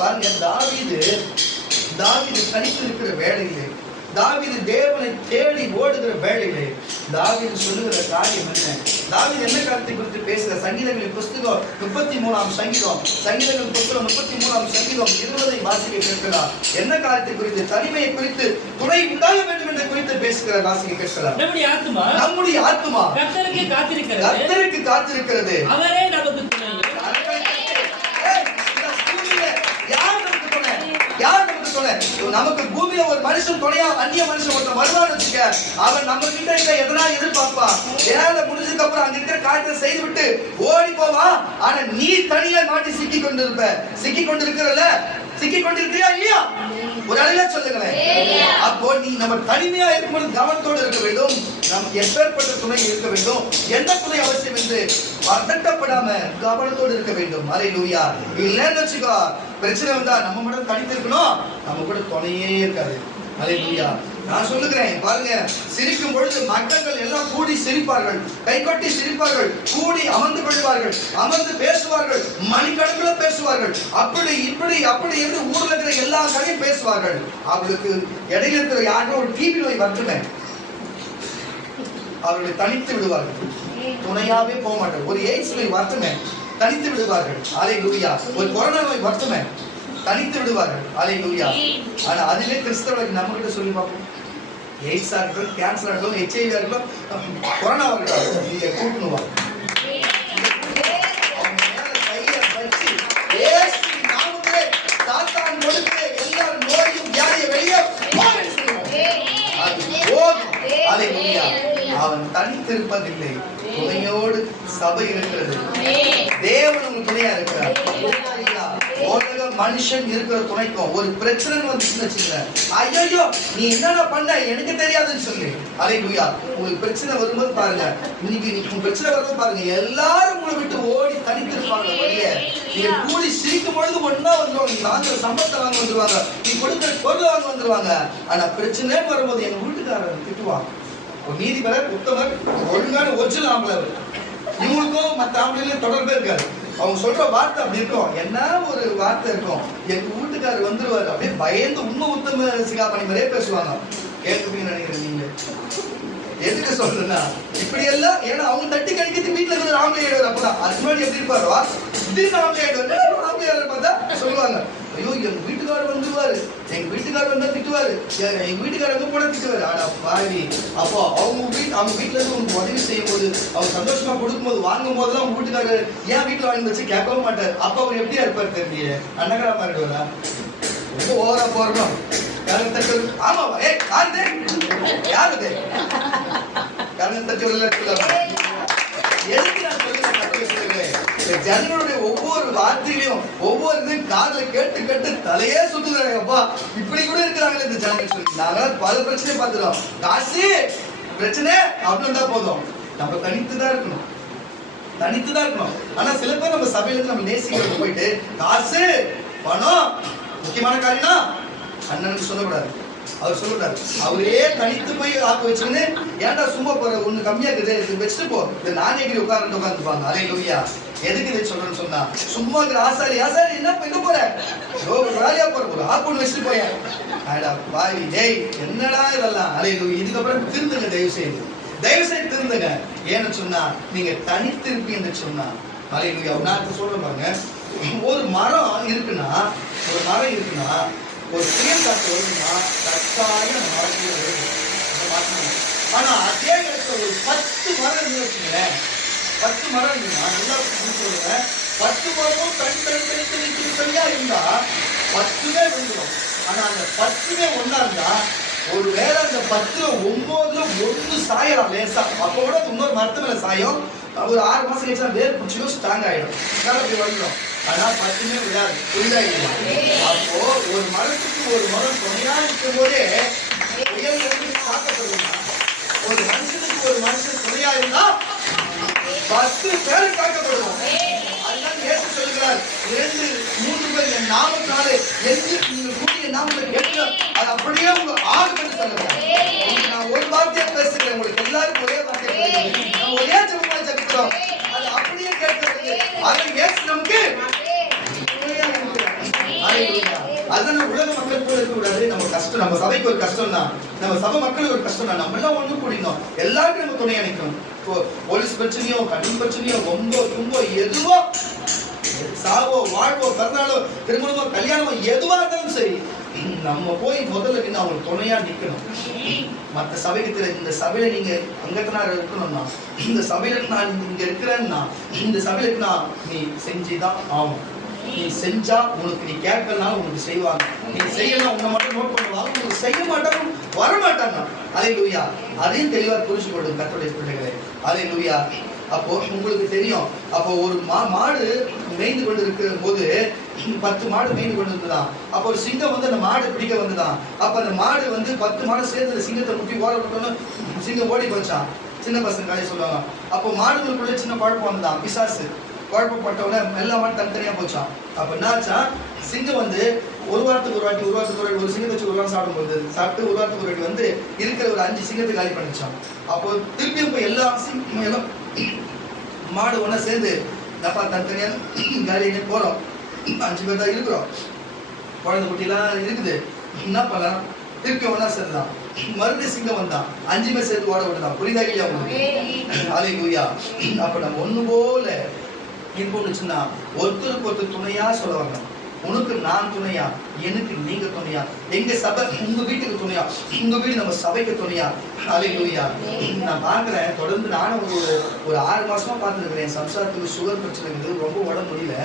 பாருங்க தாவீது தனித்திருக்கிற வேளையிலே, தாவீது தேவனை தேடி ஓடுகிற வேளையிலே தாவீது சொல்லுகிற காரியம் என்ன? தாவீது என்ன காரியத்தை குறித்து பேசுகிற? சங்கீதங்களின் புஸ்தகம் 33ஆம் சங்கீதம், சங்கீதங்களின் புஸ்தகம் 33ஆம் சங்கீதம் 20ஐ வாசிக்க கேட்கலாம். என்ன காரியத்தை குறித்து? தனிமையை குறித்து, துணை உண்டாக வேண்டும் என்று குறித்து பேசுகிற வாசிக்க கேட்கலாம். நம்முடைய ஆத்துமா கர்த்தருக்கு காத்திருக்கிறது. அவரே நமக்கு துணை. யார் நமக்கு துணை? நமக்கு பூமியில ஒரு மனுஷன் துணையா, அந்நிய மனுஷன் ஒருத்தன் வருவான்னு வச்சுக்க, அவன் நம்ம கிட்ட இருக்க எதனா எதிர்பார்ப்பா. வேலை முடிஞ்சதுக்கு அப்புறம் அங்க இருக்கிற காரியத்தை செய்து விட்டு ஓடி போவா. ஆனா நீ தனியா மாட்டி சிக்கி கொண்டிருக்கிறல்ல, சிக்கி கொண்டிருக்கியா இல்லையா? ஒரு அழகா சொல்லுங்களேன். அப்போ நீ நம்ம தனிமையா இருக்கும்போது கவனத்தோடு இருக்க வேண்டும். நமக்கு எப்பேற்பட்ட துணை இருக்க வேண்டும், என்ன துணை அவசியம் என்று பதட்டப்படாம கவனத்தோடு இருக்க வேண்டும். அல்லேலூயா. இல்லைன்னு வச்சுக்கோ, பிரச்சனை வந்தா நம்ம மட்டும் தனித்திருக்கணும், நம்ம கூட துணையே இருக்காது. அல்லேலூயா. நான் சொல்லுகிறேன் பாருங்க, சிரிக்கும் பொழுது மக்கள் எல்லாம் கூடி சிரிப்பார்கள், கைகொட்டி சிரிப்பார்கள், கூடி அமர்ந்து கொள்வார்கள், அமர்ந்து பேசுவார்கள், மணிக்கணக்கில் பேசுவார்கள். அப்படி இப்படி அப்படி என்று ஊர்ல இருக்கிற எல்லா கதையும் பேசுவார்கள். அவர்களுக்கு இடையில இருக்கிற யாரும் ஒரு டிபி நோய் வரட்டுமே, அவர்களை தனித்து விடுவார்கள், துணையாவே போக மாட்டார்கள். ஒரு எய்ட்ஸ் நோய் வரட்டுமே, தனித்து விடுவார்கள். அல்லேலூயா. ஒரு கொரோனா நோய் வரட்டுமே, தனித்து விடுவார்கள். அல்லேலூயா. ஆனா அதுவே கிறிஸ்தவர்களுக்கு நம்ம கிட்ட சொல்லி பார்ப்போம். எய்ட்ஸா இருக்கட்டும், கேன்சர் இருக்கட்டும், HIV இருக்கட்டும், கொரோனா இருக்கட்டும், நீங்க கூட்டணுவா அல்லேலூயா. அவன் தனித்திருப்பதில்லை, துணையோடு சபை இருக்கிறது. தேவன் உங்க துணையா இருக்கிறார். உலக மனுஷன் இருக்கிற துணைக்கும் ஒரு பிரச்சனை வந்துச்சுன்னு வச்சுங்க, ஐயோ நீ என்னடா பண்ண எனக்கு தெரியாதுன்னு சொல்லி, அல்லேலூயா. உங்களுக்கு பிரச்சனை வரும்போது பாருங்க, இன்னைக்கு பிரச்சனை வரும்போது பாருங்க, எல்லாரும் உங்களை விட்டு ஓடி தனித்திருப்பாங்க. வழிய நீங்க கூடி சிரிக்கும் பொழுது ஒன்னா வந்துருவாங்க, நீங்க வாங்குற சம்பளத்தை வாங்க வந்துருவாங்க, நீ கொடுக்குற பொருள் வாங்க வந்துருவாங்க. ஆனா பிரச்சனை வரும்போது எங்க வீட்டுக்காரர் திட்டுவாங்க. ஒரு நீதிபதி உத்தமர் ஒழுங்கான ஒரிஜினல் ஆம்பளை, இவங்களுக்கும் மற்ற ஆம்பளையும் தொடர்பே இருக்காது. அவங்க சொல்ற வார்த்தை அப்படி இருக்கும். என்ன ஒரு வார்த்தை இருக்கும், எங்க வீட்டுக்காரர் வந்துருவாரு, அப்படியே பயந்து உண்மை உத்தம சிகாமணி மாதிரியே பேசுவாங்க. கேட்குறீங்கன்னு நினைக்கிறேன் நீங்க. எதுக்கு சொல்றேன்னா இப்படி எல்லாம், ஏன்னா அவங்க தட்டி கணிக்கிறது வீட்டுல இருக்கிற ஆம்பளை ஆயிடுவார். அப்பதான் அது முன்னாடி எப்படி இருப்பாருவா, திடீர்னு ஆம்பளை ஆயிடுவாரு. ஆம்பளையாரு பார்த்தா சொல்லுவாங்க, ஐயோ எங்க வீட்டுக்காரர் வந்துருவாரு, எங்க வீட்டுக்காரர் வந்தா திட்டுவாரு, எங்க வீட்டுக்காரர் வந்து கூட திட்டுவாரு. ஆனா பாவி, அப்போ அவங்க வீட்டுல இருந்து உங்களுக்கு உதவி செய்யும் போது, அவங்க சந்தோஷமா கொடுக்கும் போது, வாங்கும் போதெல்லாம் உங்க வீட்டுக்காரர் ஏன் வீட்டுல வாங்கி வச்சு கேட்கவும் மாட்டாரு. அப்ப அவர் எப்படியா இருப்பாரு தெரியல, அண்ணகரா மாறிடுவாரா? ரொம்ப ஓவரா போறோம். ஆமாவா, ஏ யாருதே யாருதே கரணம் தட்டி எதுக்கு நான் சொல்லுறேன், ஜனங்களுடைய ஒவ்வொரு வார்த்தையிலையும் ஒவ்வொரு காதல கேட்டு கேட்டு தலையே சுத்துறாங்கப்பா. இப்படி கூட இருக்கிறாங்களே இந்த ஜனங்கள் சொல்லி. நாங்க பல பிரச்சனை பார்த்துறோம். காசு பிரச்சனை அப்படின்னு தான் போதும், நம்ம தனித்துதான் இருக்கணும், தனித்துதான் இருக்கணும். ஆனா சில பேர் நம்ம சபையில இருந்து நம்ம நேசிக்கிறது போயிட்டு காசு பணம் முக்கியமான காரியம் அண்ணனுக்கு சொல்லக்கூடாது. அவர் சொல்றாரு, அவரே தனித்து போய் ஆக்க வச்சுன்னு, ஏன்டா சும்மா போற ஒண்ணு கம்மியா இருக்குது வச்சுட்டு போ, இந்த நானேகிரி உட்காந்துருப்பாங்க. அல்லேலூயா. எதுக்கு இதை சொல்றேன்னு சொன்னா, சும்மா இருக்கிற ஆசாரி என்ன எங்க போற, வேலையா போற, ஒரு ஆப்பொண்ணு வச்சுட்டு போய பாவி, டேய் என்னடா இதெல்லாம். அல்லேலூயா. இதுக்கப்புறம் திருந்துங்க, தயவு செய்து திருந்துங்க. ஏன்னு சொன்னா நீங்க தனித்திருப்பீங்கன்னு சொன்னா, அல்லேலூயா. நான் சொல்றேன் பாருங்க, ஒரு மரம் இருக்குன்னா ஒரு புயல் காற்று வருதுன்னா கட்டாயம் அந்த மரத்தில் வருது. ஆனா அதே இடத்துல ஒரு 10 மரம் இருந்து வச்சுங்களேன், 10 மரம் இருக்குன்னா நல்லா சொல்லுவேன், 10 மரமும் தனித்தனியா இருந்தா 10மே விழுந்துடும். ஆனா அந்த 10மே ஒன்னா இருந்தா, ஒரு வேளை அந்த 10ல 9ல 1 சாயலாம் லேசா, அப்ப கூட இன்னொரு மரத்து மேல சாயம். ஒரு 6 மாசம் கழிச்சா வேர் பிடிச்சிடும், ஸ்ட்ராங் ஆயிடும், அப்படி வந்துடும். ஆனா 10மே விடாது, புரியுதா? அப்போ ஒரு மரத்துக்கு ஒரு மரம் துணையா இருக்கும் போதே புயல் காக்கப்படுதுன்னா, ஒரு மனுஷனுக்கு ஒரு மனுஷன் துணையா இருந்தா 10 பேர் காக்கப்படுவோம். அதுதான் இயேசு சொல்லுகிறார், 2 3 பேர் என் நாமத்தினாலே நீங்கள் கூடி என் நாமத்தில் கேட்க அது அப்படியே உங்க ஆகும் என்று சொல்லுகிறார். நான் ஒரு வார்த்தையை பேசுகிறேன், உங்களுக்கு எல்லாருக்கும் ஒரே வார்த்தையை நான் ஒரே ஜெபமாய் ஜெபிக்கிறோம், அது அப்படியே கேட்கிறது. அது இயேசு நமக்கு அதுதான் உலக மக்கள் கூட இருக்க கூடாது. நம்ம கஷ்டம், நம்ம சபைக்கு ஒரு கஷ்டம் தான், நம்ம சபை மக்களுக்கு ஒரு கஷ்டம் தான், நம்ம எல்லாம் ஒண்ணு கூடினோம், எல்லாருக்கும் நம்ம துணையா நிற்கணும். போலீஸ் பிரச்சனையோ கடன் பிரச்சனையோ ரொம்ப துன்போ எதுவோ, சாவோ வாழ்வோ பிறந்தாலோ திருமணமோ கல்யாணமோ எதுவா இருந்தாலும் சரி, நம்ம போய் முதல்ல நின்று அவங்களுக்கு துணையா நிக்கணும். மற்ற சபைக்கு தெரியும், இந்த சபையில நீங்க அங்கத்தினார் இருக்கணும்னா, இந்த சபையில நான் இங்க இருக்கிறேன்னா, இந்த சபையில நான் நீ செஞ்சுதான் ஆகும். நீ செஞ்சா உனக்கு, நீ கேட்கலாம் உனக்கு செய்வாங்க, நீ செய்யலாம் உன்னை மட்டும் நோட் பண்ணுவாங்க, உனக்கு செய்ய மாட்டாங்க, வரமாட்டாங்க. அல்லேலூயா. அதையும் தெளிவா புரிஞ்சு கொள்ளுங்க கர்த்தருடைய பிள்ளைகளே. அல்லேலூயா. அப்போ உங்களுக்கு தெரியும், அப்போ ஒரு மாடு மேய்ந்து கொண்டு இருக்கிற போது 10 மாடு மேய்ந்து கொண்டு இருந்ததான். அப்போ ஒரு சிங்கம் வந்து அந்த மாடு பிடிக்க வந்துதான். அப்ப அந்த மாடு வந்து 10 மாடு சேர்ந்து சிங்கத்தை முட்டி ஓடப்பட்டோன்னு சிங்கம் ஓடி போச்சான். சின்ன பசங்க கதை சொல்லுவாங்க. அப்போ மாடுகளுக்குள்ள சின்ன குழப்பம் வந்துதான், பிசாசு குழப்பப்பட்டவன எல்லா மாடும் தனித்தனியா போச்சான். அப்ப என்னாச்சா, சிங்கம் வந்து ஒரு வாரத்துக்கு ஒரு வாட்டி ஒரு சிங்கத்தை வச்சு ஒரு வாரம் சாப்பிடும்போது சாப்பிட்டு ஒரு வாரத்துக்கு ஒரு வாட்டி வந்து இருக்கிற ஒரு 5 சிங்கத்தை காலி பண்ணிச்சான். அப்போ திருப்பியும் போய் எல்லாம் மாடு ஒன்னா சேர்ந்து நப்பா தனித்தனியா காலியே போறோம், 5 பேர் தான் இருக்கிறோம், குழந்தை குட்டிலாம் இருக்குது, என்ன பண்ணலாம், திருப்பி ஒன்னா சேர்ந்துதான். மறுபடியும் சிங்கம் வந்தான், 5 சேர்த்து ஓட விட்டுதான். புரியுதா இல்லையா உங்களுக்கு? அல்லேலூயா. அப்ப நம்ம ஒண்ணு போல இருப்போம்னுச்சுன்னா ஒருத்தருக்கு ஒருத்தர் துணையா சொல்லுவாங்க. உனக்கு நான் துணையா, எனக்கு நீங்க துணையா, எங்க சபை உங்க வீட்டுக்கு துணையா, உங்க வீடு நம்ம சபைக்கு துணையா. அல்லேலூயா. நான் பாக்குறேன், தொடர்ந்து நானும் ஒரு 6 மாசமா பார்த்துருக்கிறேன். சம்சாரத்துக்கு சுகர் பிரச்சனை இருக்குது, ரொம்ப உடம்பு முடியல.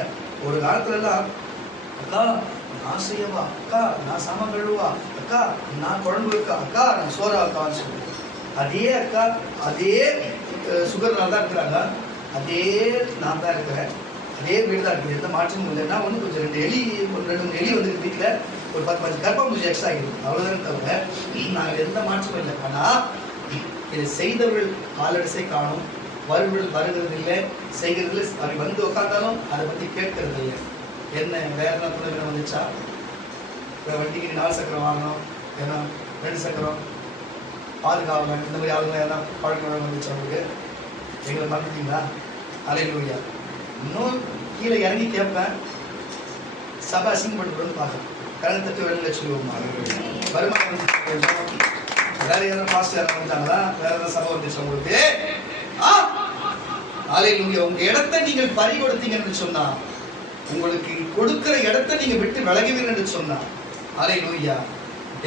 ஒரு காலத்துல எல்லாம் அக்கா நான் செய்யவா, அக்கா நான் சாமான் கழுவா, அக்கா நான் குழம்பு வைக்கா, அக்கா நான் சோறா அக்கான்னு சொல்லுவேன். அதே அக்கா அதே சுகர்னால தான் இருக்கிறாங்க, அதே நான் தான் இருக்கிறேன், அதே வீடு தான் இருக்குது, எந்த மாற்றமும் இல்லை. நான் ஒன்று கொஞ்சம் 2 3 எலி வந்து வீட்டில் ஒரு 10 கர்ப்பம்பூச்சி எக்ஸ்ட்ரா ஆகிடும், அவ்வளோதான் தவிர நாங்கள் எந்த மாற்றமும் இல்லை. ஆனால் இதை செய்தவர்கள் காலடிசை காணும், வருகிறது இல்லை, செய்கிறது இல்லை. அப்படி வந்து உட்காந்தாலும் அதை பற்றி கேட்கறது இல்லை. என்ன வேற என்ன துணை வந்துச்சா, வண்டிக்கு 4 சக்கரம் வாங்கணும், ஏன்னா 2 சக்கரம் பாதுகாவலன், இந்த மாதிரி ஆளுங்க எல்லாம் பழக்கம் வந்துச்சு அவங்களுக்கு, எங்களை மறந்துட்டீங்களா? அல்லேலூயா. இன்னும் கீழே இறங்கி கேட்பேன், சபை அசிங்கப்பட்டு பார்க்கறேன், கடன் தட்டு வெளில சொல்லுவோம், வருமானம் வந்து வேற யாரும் பாஸ்ட் யாரும் வந்துட்டாங்களா, வேற ஏதாவது சபை வந்துச்சு உங்களுக்கு? அல்லேலூயா. உங்க இடத்தை நீங்கள் பறி கொடுத்தீங்கன்னு சொன்னா, உங்களுக்கு கொடுக்கிற இடத்தை நீங்க விட்டு விலகுவீர்கள் என்று சொன்னா, அல்லேலூயா,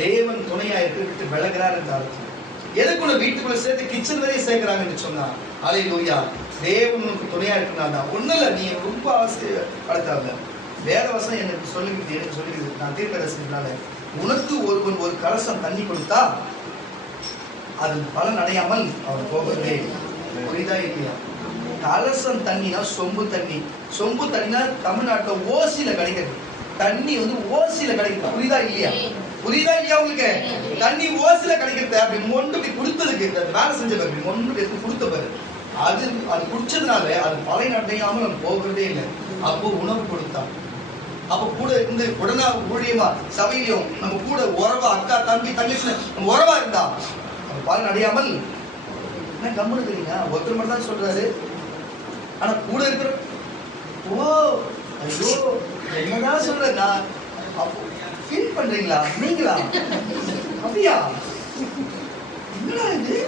தேவன் துணையா இருக்க விட்டு விலகிறார் என்று அர்த்தம். எதுக்குள்ள வீட்டுக்குள்ள சேர்த்து கிச்சன் வரையும் சேர்க்கிறாங்கன்னு சொன்னா, அல்லேலூயா, தேவன் உனக்கு துணையா இருக்கிறாங்க. ஒண்ணு இல்ல, நீ ரொம்ப அவசியப்படுத்தாங்க. வேற வசனம் எனக்கு சொல்லிக்கிது, நான் தீர்க்கதரிசனால உனக்கு ஒருவன் ஒரு கலசம் தண்ணி கொடுத்தா அது பலன் அடையாமல் அவன் போகிறதே. புரியுதா இல்லையா? கலசம் தண்ணினா சொம்பு தண்ணி. சொம்பு தண்ணினா தமிழ்நாட்டில் ஓசியில கிடைக்கிறது தண்ணி, வந்து ஓசியில கிடைக்கிறது. புரியுதா இல்லையா? புரியுதா இல்லையா உங்களுக்கு? தண்ணி ஓசில கிடைக்கிறது. அப்படி மொண்டு கொடுத்ததுக்கு வேலை செஞ்ச பாரு, மொண்டு எடுத்து கொடுத்த பாரு, அது குடிச்சதுனால அது பலன் அடையாமல் நம்ம போகிறதே இல்லை. அப்போ உணவு கொடுத்தான். அப்போ கூட இருந்து உடனே ஊழியமா சபையிலையும் நம்ம கூட உறவா, அக்கா தம்பி தங்கச்சி நம்ம உறவா இருந்தா அது பலன் அடையாமல் என்ன கம்முன்னு இருக்கிறீங்க? ஒருத்தர் மட்டும் தான் சொல்றாரு, ஆனா கூட இருக்கிற ஓ ஐயோ என்னதான் சொல்ற, நான் அப்போ ஃபீல் பண்றீங்களா நீங்களா? அப்படியா? என்னடா இது?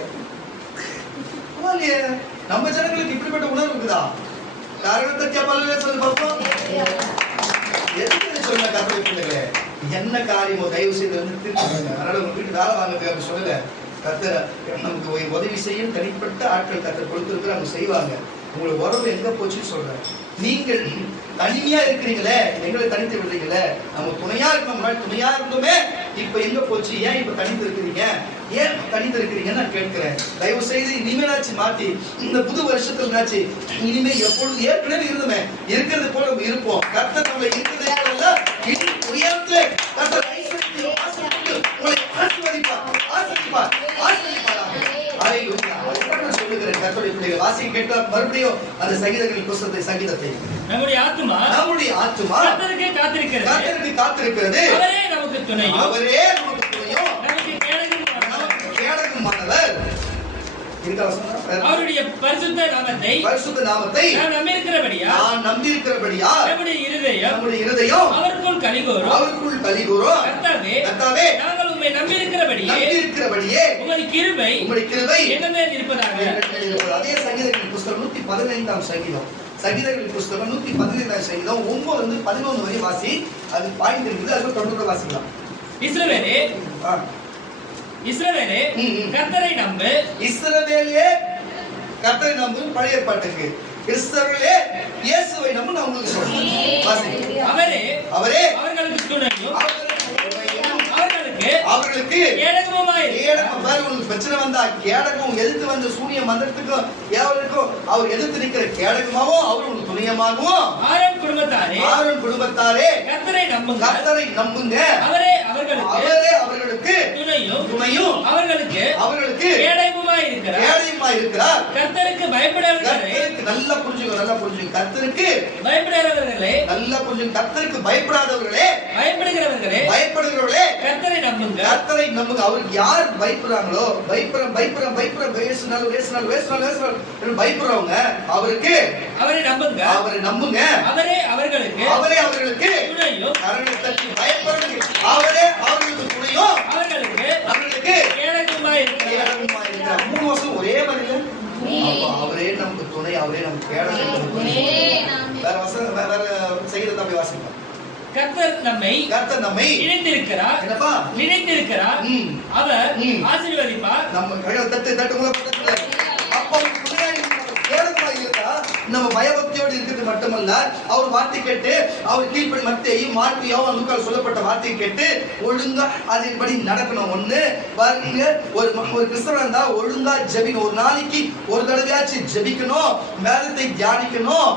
நம்ம ஜனங்களுக்கு இப்படிப்பட்ட உணர்வு இருக்குதா? காரணத்தை கேட்பாலே சொல்லு பார்ப்போம். எதுக்கு சொல்ல கர்த்தருடைய பிள்ளைகளே, என்ன காரியமோ தயவு செய்து வந்து திருப்பி, அதனால உங்க வீட்டு வேலை வாங்குறது அப்படி சொல்லல. கர்த்தர் நமக்கு உதவி செய்யும் தனிப்பட்ட ஆட்கள் கர்த்தர் கொடுத்துருக்கு, அவங்க செய்வாங்க. உங்களுக்கு உறவு எங்க போச்சுன்னு சொல்றேன். நீங்கள் தனிமையா இருக்கிறீங்களே, எங்களை தனித்து விடுறீங்களே, நம்ம துணையா இருக்கணும், துணையா இருந்தோமே, இப்ப எங்க போச்சு? ஏன் இப்ப தனித்து இருக்கிறீங்க? ஏன் தனித்து இருக்கிறீங்கன்னு நான் கேட்கிறேன். தயவு செய்து இனிமேலாச்சு மாத்தி, இந்த புது வருஷத்துலனாச்சு இனிமே எப்பொழுது ஏற்கனவே இருந்தோமே இருக்கிறது போல நம்ம இருப்போம். கர்த்தர் நம்மளை இருக்கிறதே போல உயர்ந்து கர்த்தர் ஐஸ்வர்யத்தை ஆசீர்வதித்து உங்களை ஆசீர்வதிப்பார், ஆசீர்வதிப்பார், ஆசீர்வதிப்பார். அல்லேலூயா. நான் சொல்லுகிறேன் கர்த்தருடைய பிள்ளைகள் வாசிக்க கேட்டால் மறுபடியும் அந்த சங்கீதங்களின் புத்தகத்தை நம்முடைய ஆத்துமா கர்த்தருக்கு காத்திருக்கிறது, கர்த்தருக்கு காத்திருக்கிறது. அவரே நமக்கு துணையும், அவரே நமக்கு துணையும், நமக்கு கேடகமானவர். அவருடைய பரிசுத்த நாமத்தை நான் நம்பியிருக்கிறபடியா நம்முடைய இருதயம் அவருக்குள் கலிகூரும். கர்த்தாவே, நாங்கள் உம்மை நம்பியிருக்கிறபடியே உம்முடைய கிருபை என்னமேல் இருப்பதாக. அதே சங்கீதங்களின் புத்தகம் 115ஆம் சங்கீதம், சங்கீதங்களின் புத்தகம் 115ஆம் சங்கீதம் 9-11 வரை வாசி. அது பாயிண்ட் இருக்குது, அது தொடர்ந்து வாசிக்கலாம். இஸ்ரவேலே கர்த்தரை நம்பு. இஸ்ரவேலே கர்த்தரை நம்பு பழைய ஏற்பாட்டுக்கு. இஸ்ரவேலே இயேசுவை நம்பு நான் உங்களுக்கு சொல்றேன். அவரே அவர்களுக்கு துணையும் அவர்களுக்கு கேடகமுமாய். உங்களுக்கு பிரச்சனை வந்தா கேடகம், எதிர்த்து வந்த சூனிய மந்திரத்துக்கும் ஏவலுக்கும் அவர் எதிர்த்து நிற்கிற கேடகமாவும் அவர் உங்களுக்கு துணையமாகவும். ஆரோன் குடும்பத்தாரே கர்த்தரை நம்புங்க. அவரே அவர்களுக்கு துணையும் அவர்களுக்கு கேடகமுமாய் இருக்கிறார். கர்த்தருக்கு பயப்படுகிறவர்களே, நல்லா புரிஞ்சுங்க, கர்த்தருக்கு பயப்படுகிறவர்களே, நல்லா புரிஞ்சுங்க, கர்த்தருக்கு பயப்படுகிறவர்களே கர்த்தரை நம்புங்க. அவருக்கு யார் பயப்படுறாங்களோ, பயப்படுறவங்க அவரை நம்புங்க. அவரே அவர்களுக்கு துணையும், அவரே அவர்களுக்கு துணையும், அவர்களுக்கு கேடகமாய் இருக்கிறார். 3 வருஷம் ஒரே மாதிரி. அவரே நமக்கு துணை, அவரே நமக்கு கேடகம். வேற செய்கிறத அப்படி வாசிக்கலாம். கர்த்தர் நம்மை நினைத்திருக்கிறார். அவர் ஆசீர்வதிப்பார். நம்ம தட்டு நம்ம பயபக்தியோடு இருக்கிறது தியானித்து மட்டுமல்ல, அவர் வார்த்தை கேட்டு அவர் கீழ்ப்படி மத்தேயு மார்க்கு யோவான் லூக்கால சொல்லப்பட்ட வார்த்தையை கேட்டு ஒழுங்கா அதன்படி நடக்கணும். ஒண்ணு பாருங்க, ஒரு கிறிஸ்தவனா இருந்தா ஒழுங்கா ஜெபிக்கணும். ஒரு நாளைக்கு ஒரு தடவையாச்சும் ஜெபிக்கணும், வேதத்தை தியானிக்கணும்.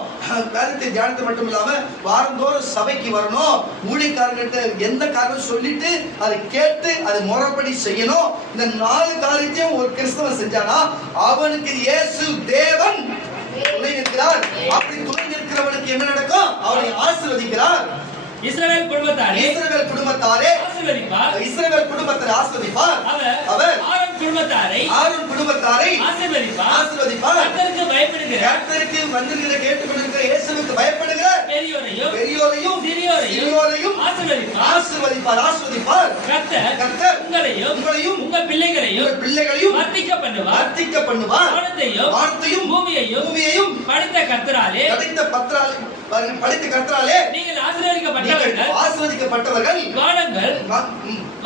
வேதத்தை தியானித்து மட்டும் இல்லாம வாரந்தோறும் சபைக்கு வரணும். ஊழியக்காரர்கிட்ட எந்த காரணம் சொல்லிட்டு அதை கேட்டு அதை முறைப்படி செய்யணும். இந்த 4 காரியத்தையும் ஒரு கிறிஸ்தவன் செஞ்சானா அவனுக்கு இயேசு தேவன் துணை நிற்கிறார். அப்படி துணை நிற்கிறவனுக்கு என்ன நடக்கும்? அவனை ஆசீர்வதிக்கிறார். இஸ்ரவேல் குடும்பத்தாரே ஆசீர்வதிப்பார். இஸ்ரவேல் குடும்பத்தை ஆசீர்வதிப்பார். அவர் ஆரோன் குடும்பத்தாரை ஆசீர்வதிப்பார். கர்த்தருக்கு வந்திருக்கிற கேட்டுக்கொண்டிருக்கிற இயேசுவுக்கு பயப்படுகிற பெரியோரையும் சிறியோரையும் ஆசீர்வதிப்பார். கர்த்தர் உங்களையும் உங்கள் பிள்ளைகளையும் வர்த்திக்க பண்ணுவார். வானத்தையும் பூமியையும் படைத்த கர்த்தராலே நீங்கள் ஆசீர்வதிக்கப்பட்டவர்கள்.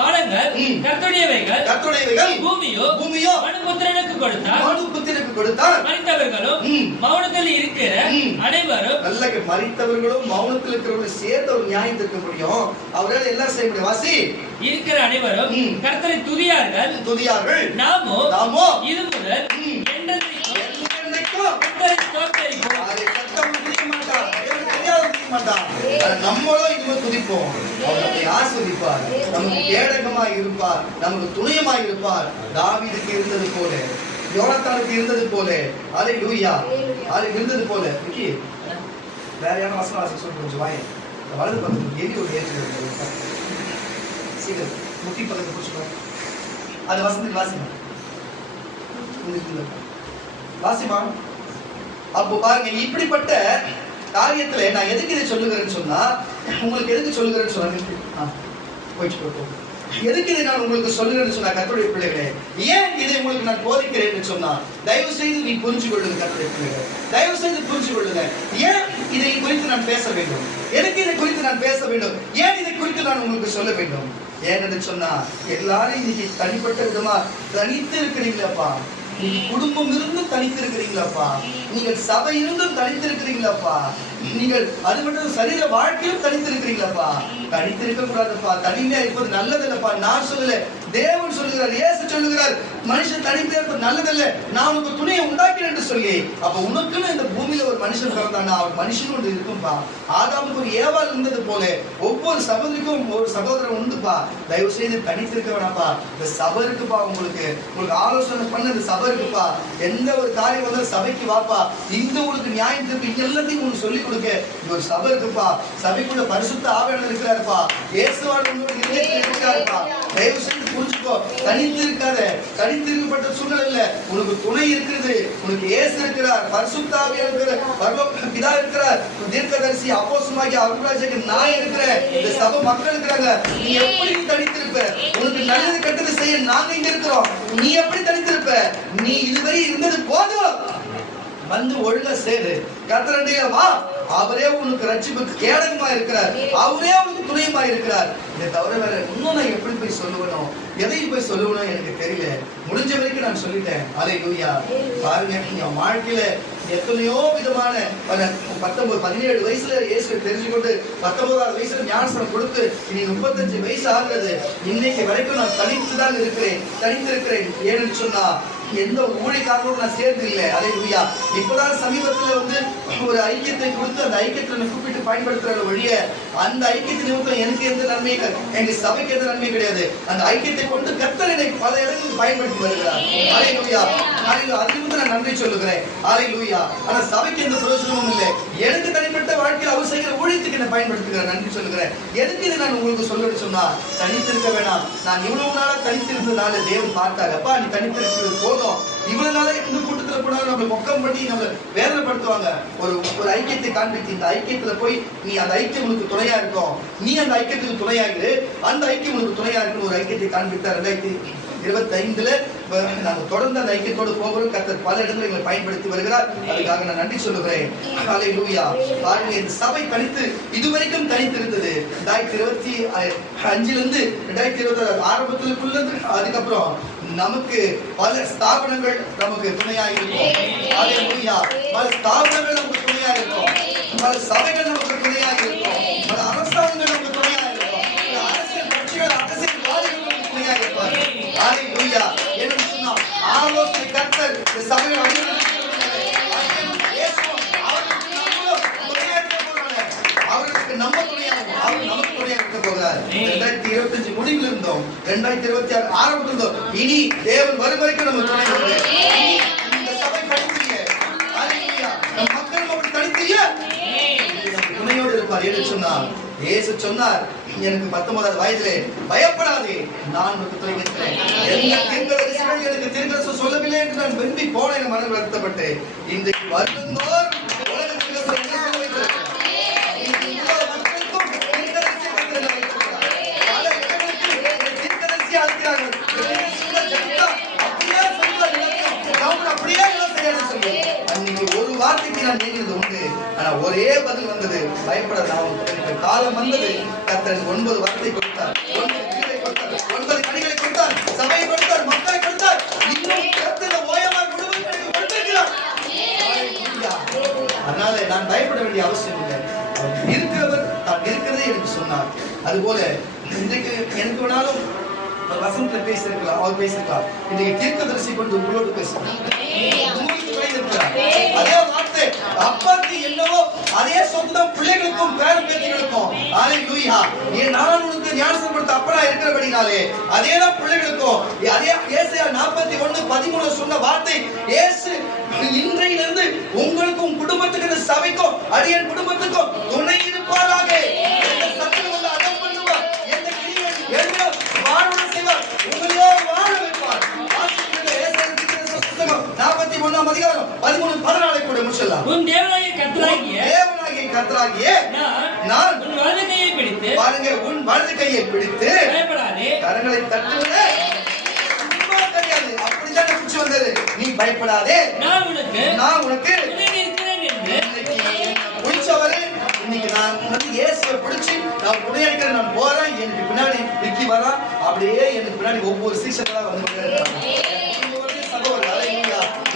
வானங்கள் கர்த்தருடையவைகள், பூமியோ மனுபுத்திரனுக்கு கொடுத்தார். மரித்தவர்களும் மௌனத்தில் இருக்கிற அனைவரும், நல்ல மரித்தவர்களும் மௌனத்தில் இருக்கிறவர்கள் சேர்ந்து ஒரு நியாயம் இருக்க முடியும். அவரால் எல்லாம் செய்ய முடியும். வாசி இருக்கிற அனைவரும் கர்த்தரை துதியார்கள். நாமோ இது முதல் என்றென்றைக்கும் கர்த்தரை ஸ்தோத்திரிப்போம். நம்மளும் இனிமேல் துதிப்போம். அவர் நம்மை ஆசீர்வதிப்பார், நமக்கு கேடகமாய் இருப்பார், நமக்கு துணையமாய் இருப்பார். தாவீதுக்கு இருந்தது போல, யோனத்தானுக்கு இருந்தது போல, அல்லேலூயா, அது இருந்தது போல. வேற யாரும் வசனம் வாசிக்க சொல்லி கொஞ்சம் வாங்க. வலது பக்கத்துக்கு எரி ஒரு ஏற்று சீக்கிரம் முட்டி பக்கத்தை பிடிச்சிக்கோ. அது வசனத்துக்கு வாசிமா. அப்போ பாருங்க, இப்படிப்பட்ட காரியத்துல நான் எதுக்கு இதை சொல்லுகிறேன்னு சொன்னா, உங்களுக்கு எதுக்கு சொல்லுகிறேன்னு சொன்னா போயிட்டு எதுக்கு இதை நான் உங்களுக்கு சொல்லுகிறேன்னு சொன்னா, கர்த்தருடைய பிள்ளைகளே, ஏன் இதை உங்களுக்கு நான் போதிக்கிறேன்னு சொன்னா, தயவு செய்து நீ புரிஞ்சு கொள்ளுங்க. கர்த்தருடைய பிள்ளைகளே, தயவு செய்து புரிஞ்சு கொள்ளுங்க. ஏன் இதை குறித்து நான் பேச வேண்டும்? எதுக்கு இதை குறித்து நான் பேச வேண்டும்? ஏன் இதை குறித்து நான் உங்களுக்கு சொல்ல வேண்டும்? ஏன்னு சொன்னா, எல்லாரும் இன்னைக்கு தனிப்பட்ட விதமா தனித்து இருக்கிறீங்களப்பா. நீங்க குடும்பம் இருந்தும் தனித்து இருக்கிறீங்களாப்பா. நீங்கள் சபை இருந்தும் தனித்து இருக்கிறீங்களாப்பா. நீங்கள் அது மட்டும் சரீர வாழ்க்கையும் தனித்து இருக்கிறீங்களாப்பா. தனித்து இருக்க கூடாதுப்பா. தனிமையா இருப்பது நல்லதில்லப்பா. நான் சொல்லல, தேவன் சொல்லுகிறார், இயேசு சொல்லுகிறார், மனுஷன் தனிமையா இருப்பது நல்லதில்ல, நான் உனக்கு துணையை உண்டாக்கிறேன் என்று சொல்லி. அப்ப உனக்குன்னு இந்த பூமியில ஒரு மனுஷன் பிறந்தானா, அவர் மனுஷன் ஒன்று இருக்கும்பா. ஆதாமுக்கு ஒரு ஏவாள் இருந்தது போல ஒவ்வொரு சகோதரிக்கும் ஒரு சகோதரன் உண்டுப்பா. தயவு செய்து தனித்து இருக்க வேணாப்பா. இந்த சபை இருக்குப்பா. உங்களுக்கு ஆலோசனை பண்ண இந்த சபை இருக்குப்பா. எந்த ஒரு காரியம் வந்தாலும் சபைக்கு வாப்பா. இங்க உங்களுக்கு நியாயம் இருக்கு, இங்க எல்லாத்தையும் உங்களுக்கு சொல்லி கொடுக்க இங்க ஒரு சபை இருக்குப்பா. சபைக்குள்ள பரிசுத்த ஆவியானவர் இருக்கிறாருப்பா. இயேசுவானவர் உங்களோட இதயத்தில் இருக்கிறாருப்பா. தயவு செய்து புரிஞ்சுக்கோ. தனித்து இருக்காத. தனித்து இருக்கப்பட்ட சூழ்நிலை இல்ல, உனக்கு துணை இருக்கிறது. உனக்கு இயேசு இருக்கிறார், பரிசுத்த ஆவியானவர் பரலோக பிதா இருக்கிறார், தீர்க்கதரிசி அப்போஸ்தலனாகிய அருள்ராஜாக்கு நான் இருக்கிறேன், இந்த சபை மக்கள் இருக்கிறாங்க. நீ எப்படி தனித்திருப்ப? உனக்கு நல்லது கெட்டது செய்ய நாங்க இங்க இருக்கிறோம். நீ எப்படி தனித்திருப்ப? நீ இதுவரை இருந்தது போதும். வந்து ஒழுங்கா சேரு. கர்த்தரண்டையில வா. அவரே உனக்கு ரட்சிப்புக்கு கேடகமா இருக்கிறார். அவரே உனக்கு துணையமா இருக்கிறார். இதை தவிர வேற இன்னும் நான் எப்படி போய் சொல்லுவனும், எதை போய் சொல்லுவனும் எனக்கு தெரியல. முடிஞ்ச வரைக்கும் நான் சொல்லிட்டேன். அல்லேலூயா. பாருங்க, என் வாழ்க்கையில எத்தனையோ விதமான 17 வயசுல இயேசுவை தெரிஞ்சுக்கொண்டு 19வது வயசுல ஞானஸ்நானம் கொடுத்து இனி 35 வயசு ஆகிறது. இன்னைக்கு வரைக்கும் நான் தனித்துதான் இருக்கிறேன், தனித்திருக்கிறேன். ஏன்னு சொன்னா எந்த ஊழியக்காரரோடு நான் சேர்ந்து இல்லை. அல்லேலூயா. இப்பதான் சமீபத்துல வந்து ஒரு ஐக்கியத்தை கொடுத்து அந்த ஐக்கியத்துல கூப்பிட்டு பயன்படுத்துற வழிய அந்த ஐக்கியத்தின் நிமித்தம் எனக்கு எந்த நன்மையும், எங்க சபைக்கு எந்த நன்மையும் கிடையாது. அந்த ஐக்கியத்தை கொண்டு கர்த்தர் என்னை பல இடங்களில் பயன்படுத்தி வருகிறார். அல்லேலூயா. அதுக்கு நான் நன்றி சொல்லுகிறேன். அல்லேலூயா. ஆனா சபைக்கு எந்த பிரயோஜனமும் இல்லை. எனக்கு தனிப்பட்ட வாழ்க்கையில் அவர் செய்கிற ஊழியத்துக்கு என்ன பயன்படுத்துகிறேன். நன்றி சொல்லுகிறேன். எதுக்கு இதை நான் உங்களுக்கு சொல்லணும்னு சொன்னா, தனித்திருக்க வேணாம். நான் இவ்வளவு நாளா தனித்திருந்ததுனால தேவன் பார்த்தாங்க, அப்பா நீ தனித்திருக்கிறது போதும். இவ்வளவு நாளா இந்த கூட்டத்துல போனாலும் நம்மளை மொக்கம் பண்ணி நம்மளை வேதனைப்படுத்துவாங்க. ஒரு ஐக்கியத்தை காண்பித்து இந்த ஐக்கியத்துல போய் நீ அந்த ஐக்கியம் உனக்கு துணையா இருக்கும், நீ அந்த ஐக்கியத்துக்கு துணையாகிரு, அந்த ஐக்கியம் உனக்கு துணையா இருக்குன்னு ஒரு ஐக்கியத்தை காண்பித்தார். 2025 நாங்க தொடர்ந்து அந்த ஐக்கியத்தோடு போகிறோம். கர்த்தர் பல இடங்களில் எங்களை பயன்படுத்தி வருகிறார். அதுக்காக நான் நன்றி சொல்லுகிறேன். அல்லேலூயா. பாருங்க, இந்த சபை தனித்து இதுவரைக்கும் தனித்து இருந்தது. 2025 2026 ஆரம்பத்துக்குள்ள அதுக்கப்புறம் நமக்கு பல ஸ்தாபனங்கள் நமக்கு துணையாக இருக்கும். அல்லேலூயா. பல ஸ்தாபனங்கள் நமக்கு துணையாக இருக்கும். பல சபைகள் நமக்கு துணையாக இருக்கும், பல அரசாங்கங்கள் நமக்கு துணையாக இருக்கும், பல அரசியல் கட்சிகள் அரசியல்வாதிகள் நமக்கு துணையாக இருப்பார். ஹல்லேலூயா. என்று சொன்னால் ஆலோசனை கர்த்தர் இந்த சபையை அவர்களுக்கு நம்ம துணையாக அவர் நமக்கு துணையாக இருக்க போகிறார். 2025 முடிவில் இருந்தோம், 2026 ஆரம்பத்தில் இருந்தோம். இனி தேவன் வரும் வரைக்கும் நம்ம துணை உண்டு. இந்த சபை தனித்தில்ல. ஹல்லேலூயா. நம் மக்கள் நமக்கு தனித்தில்ல. துணையோடு இருப்பார். என்று சொன்னார் இயேசு சொன்னார், எனக்கு 19வது வயதிலே பயப்படாதே, நான் உனக்கு துணை நிற்கிறேன். எந்த தீர்க்கதரிசிகள் எனக்கு தீர்க்கதரிசனம் சொல்லவில்லை என்று நான் விரும்பி போனேன், மனம் வருத்தப்பட்டு இன்றைக்கு வருந்தோர் உலகத்தில் சொல்ல வைத்திருக்கிறார். ஒரு வார்த்தைக்கு நான் நீங்கிறது உண்டு, ஆனா ஒரே பதில் வந்தது, பயப்படாத, காலம் வந்தது. கர்த்தர் 9 வார்த்தை கொடுத்தார், 9 கிருபை கொடுத்தார், 9 கனிகளை கொடுத்தார், சபையை கொடுத்தார், மக்களை கொடுத்தார். இன்னும் கர்த்தர் ஓயமார் குடும்பத்தை கொடுத்திருக்கிறார். அதனால நான் பயப்பட வேண்டிய அவசியம் இல்லை. இருக்கிறவர் தான் இருக்கிறதே எனக்கு சொன்னார். அதுபோல இன்றைக்கு எனக்கு வேணாலும் வசனத்துல பேசிருக்கலாம், அவர் பேசிருக்கலாம். இன்னைக்கு தீர்க்கதரிசி கொண்டு உங்களோடு பேசுறார். அதே வார்த்தை அப்பாக்கு என்னவோ அதே சொந்தம் பிள்ளைகளுக்கும் பேர பேத்திகளுக்கும். ஹல்லேலூயா. நான் உனக்கு ஞானஸ்நானம் கொடுத்த அப்பனா இருக்கிறபடினாலே அதேதான் பிள்ளைகளுக்கும். அதே ஏசாயா 41:13 சொன்ன வார்த்தை இயேசு இன்றையிலிருந்து உங்களுக்கும் குடும்பத்துக்கு, இந்த சபைக்கும், அடியன் குடும்பத்துக்கும் துணை இருப்பாராக. எந்த சத்துரு வந்து அடம் பண்ணுவார், எந்த கிரியை எந்த வாழ்வு செய்வார், உங்களையோ வாழ வைப்பார். 41ஆம் அதிகாரம் 13-14 கூட முடிச்சலாம். உன் தேவனாகிய கர்த்தராகிய நான் உன் வலது கையை பிடித்து, பாருங்க, உன் வலது கையை பிடித்து பயப்படாதே, கரங்களை தட்டுவதே சும்மா கிடையாது. அப்படிதான் பிடிச்சு வந்தது. நீ பயப்படாதே, நான் உனக்கு துணை நிற்கிறேன் என்று. பிடிச்சவரே, இன்னைக்கு நான் வந்து இயேசுவை பிடிச்சு நான் துணையடிக்கிற, நான் போறேன், எனக்கு பின்னாடி விக்கி வரா, அப்படியே எனக்கு பின்னாடி ஒவ்வொரு சீசர்களா வந்து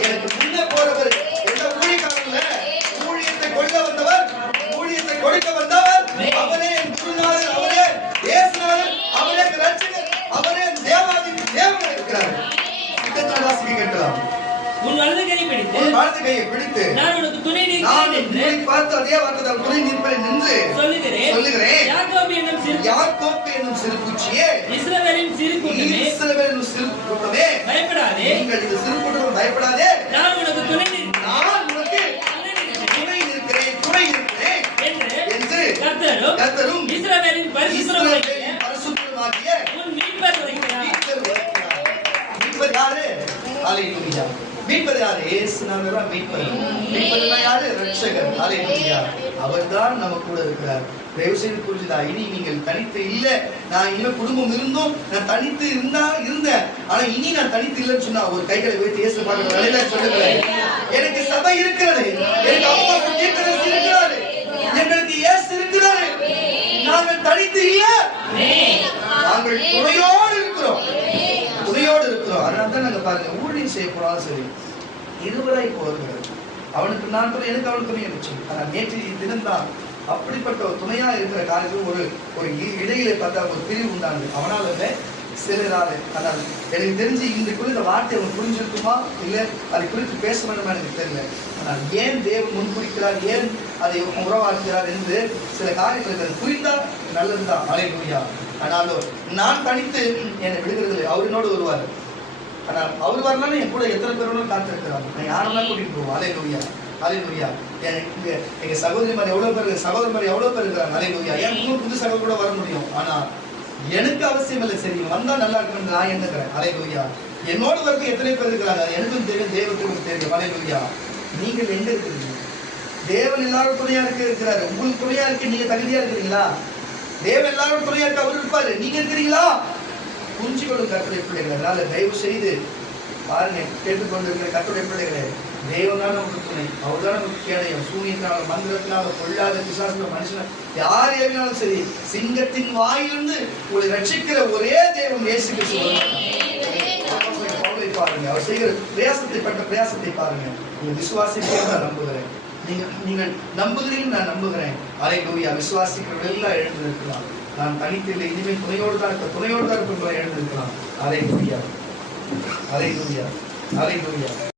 எனக்கு முன்ன போறவர் எந்த ஊழியக்காரங்க, ஊழியத்தை கொள்ள வந்தவர், ஊழியத்தை கொடுக்க வந்தவர், அவரே என் குருநாதர், அவரே இயேசுநாதர், அவரே ரட்சகர், அவரே தேவாதி தேவன் இருக்கிறார். இதெல்லாம் வாசிக்க கேட்கலாம். உன் வலது கையை பிடித்து நான் உனக்கு துணை நிற்கிறேன் என்று பார்த்து அதே வார்த்தை தான், துணை நிற்பேன் என்று சொல்லுகிறேன். யாக்கோபு என்னும் சிறு பூச்சியே, இஸ்ரவேலின் சிறு கூட்டமே, பயப்படாதே, நீங்கள் இந்த சிறு கூட்டம் பயப்படாதே, நான் உனக்கு துணை நிற்கிறேன் என்று கர்த்தரும் இஸ்ரவேலின் பரிசுத்தருமாகிய உன் மீட்பர் உரைக்கிறார். மீட்பர் யாரு? ஹல்லேலூயா. மீட்பர் யாரு? இயேசுநாதர் தான் மீட்பர். மீட்பர் யாரு? ரட்சகர். ஹல்லேலூயா. அவர்தான் நம்ம கூட இருக்கிறார். தயவு செய்து புரிஞ்சுதா? இனி நீங்கள் தனித்து இல்ல. நான் இனிமே குடும்பம் இருந்தோம், நான் தனித்து இருந்தேன், ஆனா இனி நான் தனித்து இல்லைன்னு சொன்னா ஒரு கைகளை வைத்து இயேசு பார்க்க வேலையில சொல்லுங்களேன். எனக்கு சபை இருக்கிறது, எனக்கு அப்பா தீர்க்கதரிசி இருக்கிறாரு, எங்களுக்கு இயேசு இருக்கிறாரு. நாங்கள் தனித்து இல்ல, நாங்கள் துணையோடு இருக்கிறோம். அதனால தான் நாங்க பாருங்க, ஊழியம் செய்ய போனாலும் சரி, இருவராய் போகிறது. அவனுக்கு நான் துணை, எனக்கு அவனுக்கு துணை இருந்துச்சு. ஆனா நேற்று தினம்தான் அப்படிப்பட்ட ஒரு துணையா இருக்கிற காலத்தில் ஒரு இடையில பார்த்தா ஒரு பிரிவு உண்டானது. அவனால சிலரால. ஆனால் எனக்கு தெரிஞ்சு இன்றைக்குள்ள இந்த வார்த்தை அவன் புரிஞ்சிருக்குமா இல்ல அதை குறித்து பேச வேண்டுமா எனக்கு தெரியல. ஆனால் ஏன் தேவன் முன்குறிக்கிறார், ஏன் அதை உறவாக்குகிறார் என்று சில காரியங்களுக்கு புரிந்தா நல்லதுதான். ஹல்லேலூயா. ஆனாலும் நான் தனித்து என்னை விடுகிறது, அவரோடு வருவார். ஆனால் அவர் வரலான்னு என் கூட எத்தனை பேரோட காத்திருக்கிறாங்க. நான் யாரெல்லாம் கூட்டிட்டு போவோம். ஹல்லேலூயா. ஹல்லேலூயா. எங்க சகோதரிமார் எவ்வளவு பேர், சகோதரமார் எவ்வளவு பேர் இருக்கிறாங்க. ஹல்லேலூயா. ஏன் இன்னும் புது சகோதரர் கூட வர முடியும். ஆனா எனக்கு அவசியம் இல்லை. சரி, வந்தா நல்லா இருக்கணும்னு நான் எண்ணுகிறேன். ஹல்லேலூயா. என்னோட வரைக்கும் எத்தனை பேர் இருக்கிறாங்க எனக்கும் தெரியும், தேவத்துக்கும் தெரியும். ஹல்லேலூயா. நீங்கள் எங்க இருக்கிறீங்க? தேவன் எல்லாரும் துணையா இருக்கிறாரு. உங்களுக்கு துணையா இருக்கு, நீங்க தகுதியா இருக்கிறீங்களா? தேவன் எல்லாரும் துணையா இருக்க அவர் இருப்பாரு, நீங்க இருக்கிறீங்களா? புரிஞ்சுக்கொள்ளும் கர்த்தருடைய பிள்ளைகள். அதனால தயவு செய்து பாருங்க, கேட்டுக்கொண்டிருக்கிற கர்த்தருடைய பிள்ளைகளே, தேவன் நமக்கு துணை, அவர் தான் நமக்கு கேடயம். சூனியத்தினால, மந்திரத்தினால, கொள்ளாத பிசாசுல, மனுஷன யார் ஏவினாலும் சரி, சிங்கத்தின் வாயிலிருந்து உங்களை ரட்சிக்கிற ஒரே தேவன் இயேசு கிறிஸ்து. பாருங்க, அவர் செய்கிற பிரயாசத்தை பாருங்க. உங்க விசுவாசத்தை நான் நம்புகிறேன். நீங்கள் நம்புகிறீங்க, நான் நம்புகிறேன். அல்லேலூயா. விசுவாசிக்கிறவர்கள் எல்லாம் எழுந்திருக்கலாம். நான் தனித்தில்லை, இனிமேல் துணையோடு தான் இருப்பவர்கள் எழுந்திருக்கலாம். அல்லேலூயா, அல்லேலூயா, அல்லேலூயா.